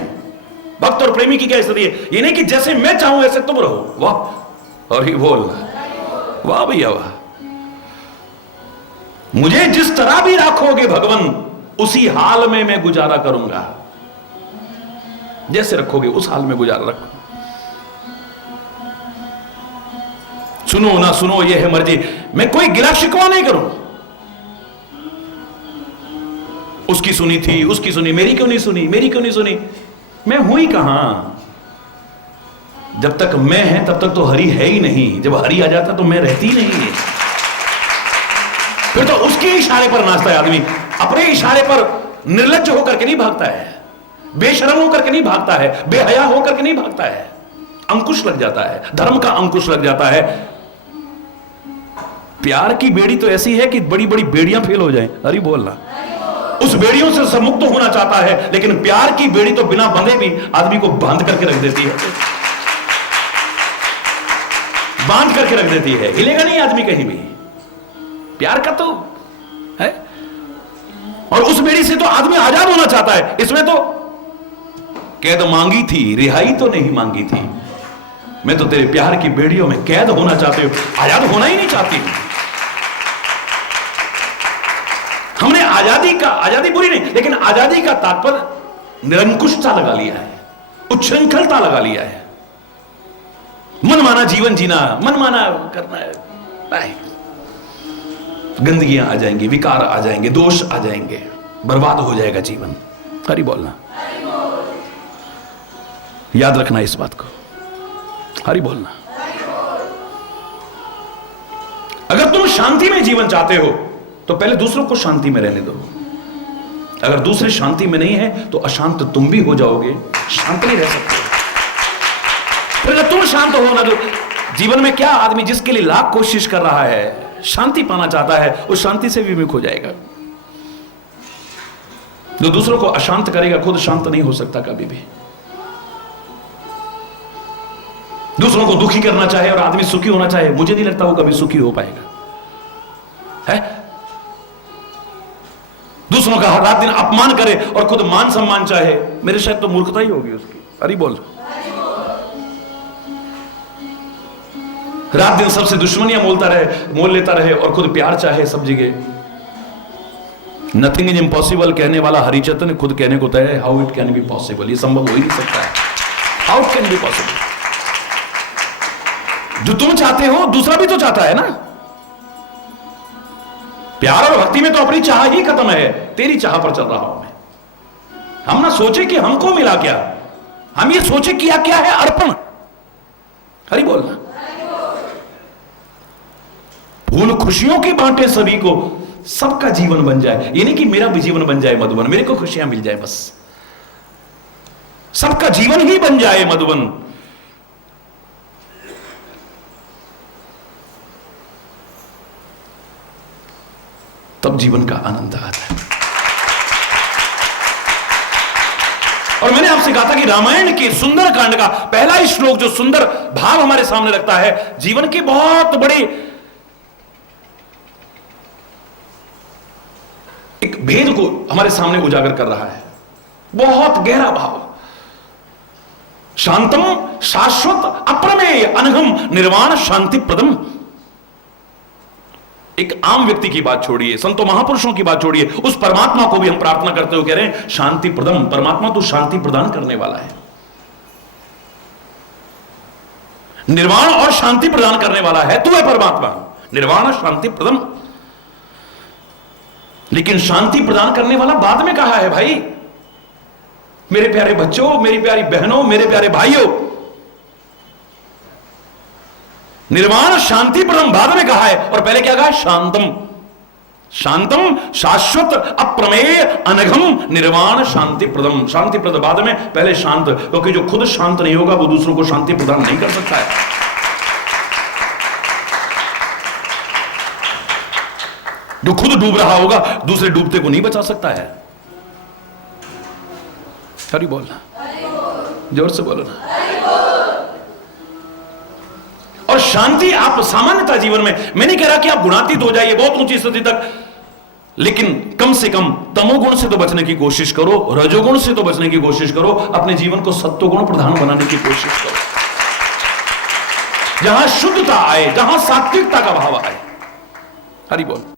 भक्त और प्रेमी की क्या स्थिति है? ये नहीं कि जैसे मैं चाहूं ऐसे तुम रहो। वाह, और ही बोल, वाह भैया वाह। मुझे जिस तरह भी रखोगे भगवन उसी हाल में मैं गुजारा करूंगा। जैसे रखोगे उस हाल में गुजारा रखो। सुनो ना सुनो ये है मर्जी, मैं कोई गिला शिकवा नहीं करूं। उसकी सुनी थी, उसकी सुनी, मेरी क्यों नहीं सुनी, मेरी क्यों नहीं सुनी? मैं हूं ही कहां? जब तक मैं है तब तक तो हरि है ही नहीं। जब हरि आ जाता तो मैं रहती ही नहीं है। फिर तो उसके इशारे पर नाचता है आदमी, अपने इशारे पर निर्लज्ज होकर के नहीं भागता है, बेशरम होकर के नहीं भागता है, बेहया होकर के नहीं भागता है। अंकुश लग जाता है, धर्म का अंकुश लग जाता है। प्यार की बेड़ी तो ऐसी है कि बड़ी बड़ी बेड़ियां फेल हो जाएं। अरे बोलना, उस बेड़ियों से सब मुक्त होना चाहता है, लेकिन प्यार की बेड़ी तो बिना बंधे भी आदमी को बांध करके रख देती है, बांध करके रख देती है, हिलेगा नहीं आदमी कहीं भी। प्यार का तो है, और उस बेड़ी से तो आदमी आजाद होना चाहता है। इसमें तो कैद मांगी थी, रिहाई तो नहीं मांगी थी। मैं तो तेरे प्यार की बेड़ियों में कैद होना चाहती हूं, आजाद होना ही नहीं चाहती। हमने आजादी बुरी नहीं, लेकिन आजादी का तात्पर्य निरंकुशता लगा लिया है, उच्छृंखलता लगा लिया है। मनमाना जीवन जीना, मनमाना करना है, नहीं। गंदगियां आ जाएंगी, विकार आ जाएंगे, दोष आ जाएंगे, बर्बाद हो जाएगा जीवन। हरि बोलना, याद रखना इस बात को। हरि बोलना। अगर तुम शांति में जीवन चाहते हो तो पहले दूसरों को शांति में रहने दो। अगर दूसरे शांति में नहीं है तो अशांत तुम भी हो जाओगे, शांत नहीं रह सकते। फिर अगर तुम शांत हो ना, तो जीवन में क्या आदमी जिसके लिए लाख कोशिश कर रहा है, शांति पाना चाहता है, उस शांति से विमुख हो जाएगा। जो दूसरों को अशांत करेगा खुद शांत नहीं हो सकता कभी भी। दूसरों को दुखी करना चाहे और आदमी सुखी होना चाहे, मुझे नहीं लगता वो कभी सुखी हो पाएगा। है? दूसरों का रात दिन अपमान करे और खुद मान सम्मान चाहे, मेरे शायद तो मूर्खता ही होगी उसकी। अरे बोल, रात दिन सबसे दुश्मनियां मोल लेता रहे और खुद प्यार चाहे सब जगह। नथिंग इज इम्पॉसिबल कहने वाला हरिचंद्र ने खुद कहने को तय है, how it can be possible, ये संभव हो ही नहीं सकता है, how it can be possible. जो तुम चाहते हो दूसरा भी तो चाहता है ना। प्यार और भक्ति में तो अपनी चाह ही खत्म है, तेरी चाह पर चल रहा हूं मैं। हम ना सोचे कि हमको मिला क्या, हम ये सोचे किया क्या है अर्पण। हरि बोलना। फूल खुशियों की बांटे सभी को, सबका जीवन बन जाए, ये नहीं कि मेरा भी जीवन बन जाए मधुबन, मेरे को खुशियां मिल जाए बस, सबका जीवन ही बन जाए मधुबन। तब जीवन का आनंद आता है। और मैंने आपसे कहा था कि रामायण के सुंदर कांड का पहला ही श्लोक जो सुंदर भाव हमारे सामने रखता है, जीवन के बहुत बड़े एक भेद को हमारे सामने उजागर कर रहा है, बहुत गहरा भाव। शांतम शाश्वत अप्रमेय अनघम निर्वाण शांति प्रदम। एक आम व्यक्ति की बात छोड़िए, संतों महापुरुषों की बात छोड़िए, उस परमात्मा को भी हम प्रार्थना करते हुए कह रहे हैं शांति प्रदम। परमात्मा तो शांति प्रदान करने वाला है, निर्वाण और शांति प्रदान करने वाला है, तू है परमात्मा, निर्वाण शांति प्रदम। लेकिन शांति प्रदान करने वाला बाद में कहा है भाई। मेरे प्यारे बच्चों, मेरी प्यारी बहनों, मेरे प्यारे भाइयों, निर्वाण शांति प्रदम बाद में कहा है, और पहले क्या कहा है? शांतम। शांतम शाश्वत अप्रमेय अनघम निर्वाण शांति प्रदम। शांति प्रद बाद में, पहले शांत, क्योंकि जो खुद शांत नहीं होगा वो दूसरों को शांति प्रदान नहीं कर सकता है। जो खुद डूब रहा होगा दूसरे डूबते को नहीं बचा सकता है। हरि बोलना, जोर से बोलो ना। और शांति आप सामान्यता जीवन में, मैं नहीं कह रहा कि आप गुणातीत हो जाइए बहुत ऊंची स्थिति तक, लेकिन कम से कम तमोगुण से तो बचने की कोशिश करो, रजोगुण से तो बचने की कोशिश करो, अपने जीवन को सत्वगुण प्रधान बनाने की कोशिश करो, जहां शुद्धता आए, जहां सात्विकता का भाव आए। हरि बोल।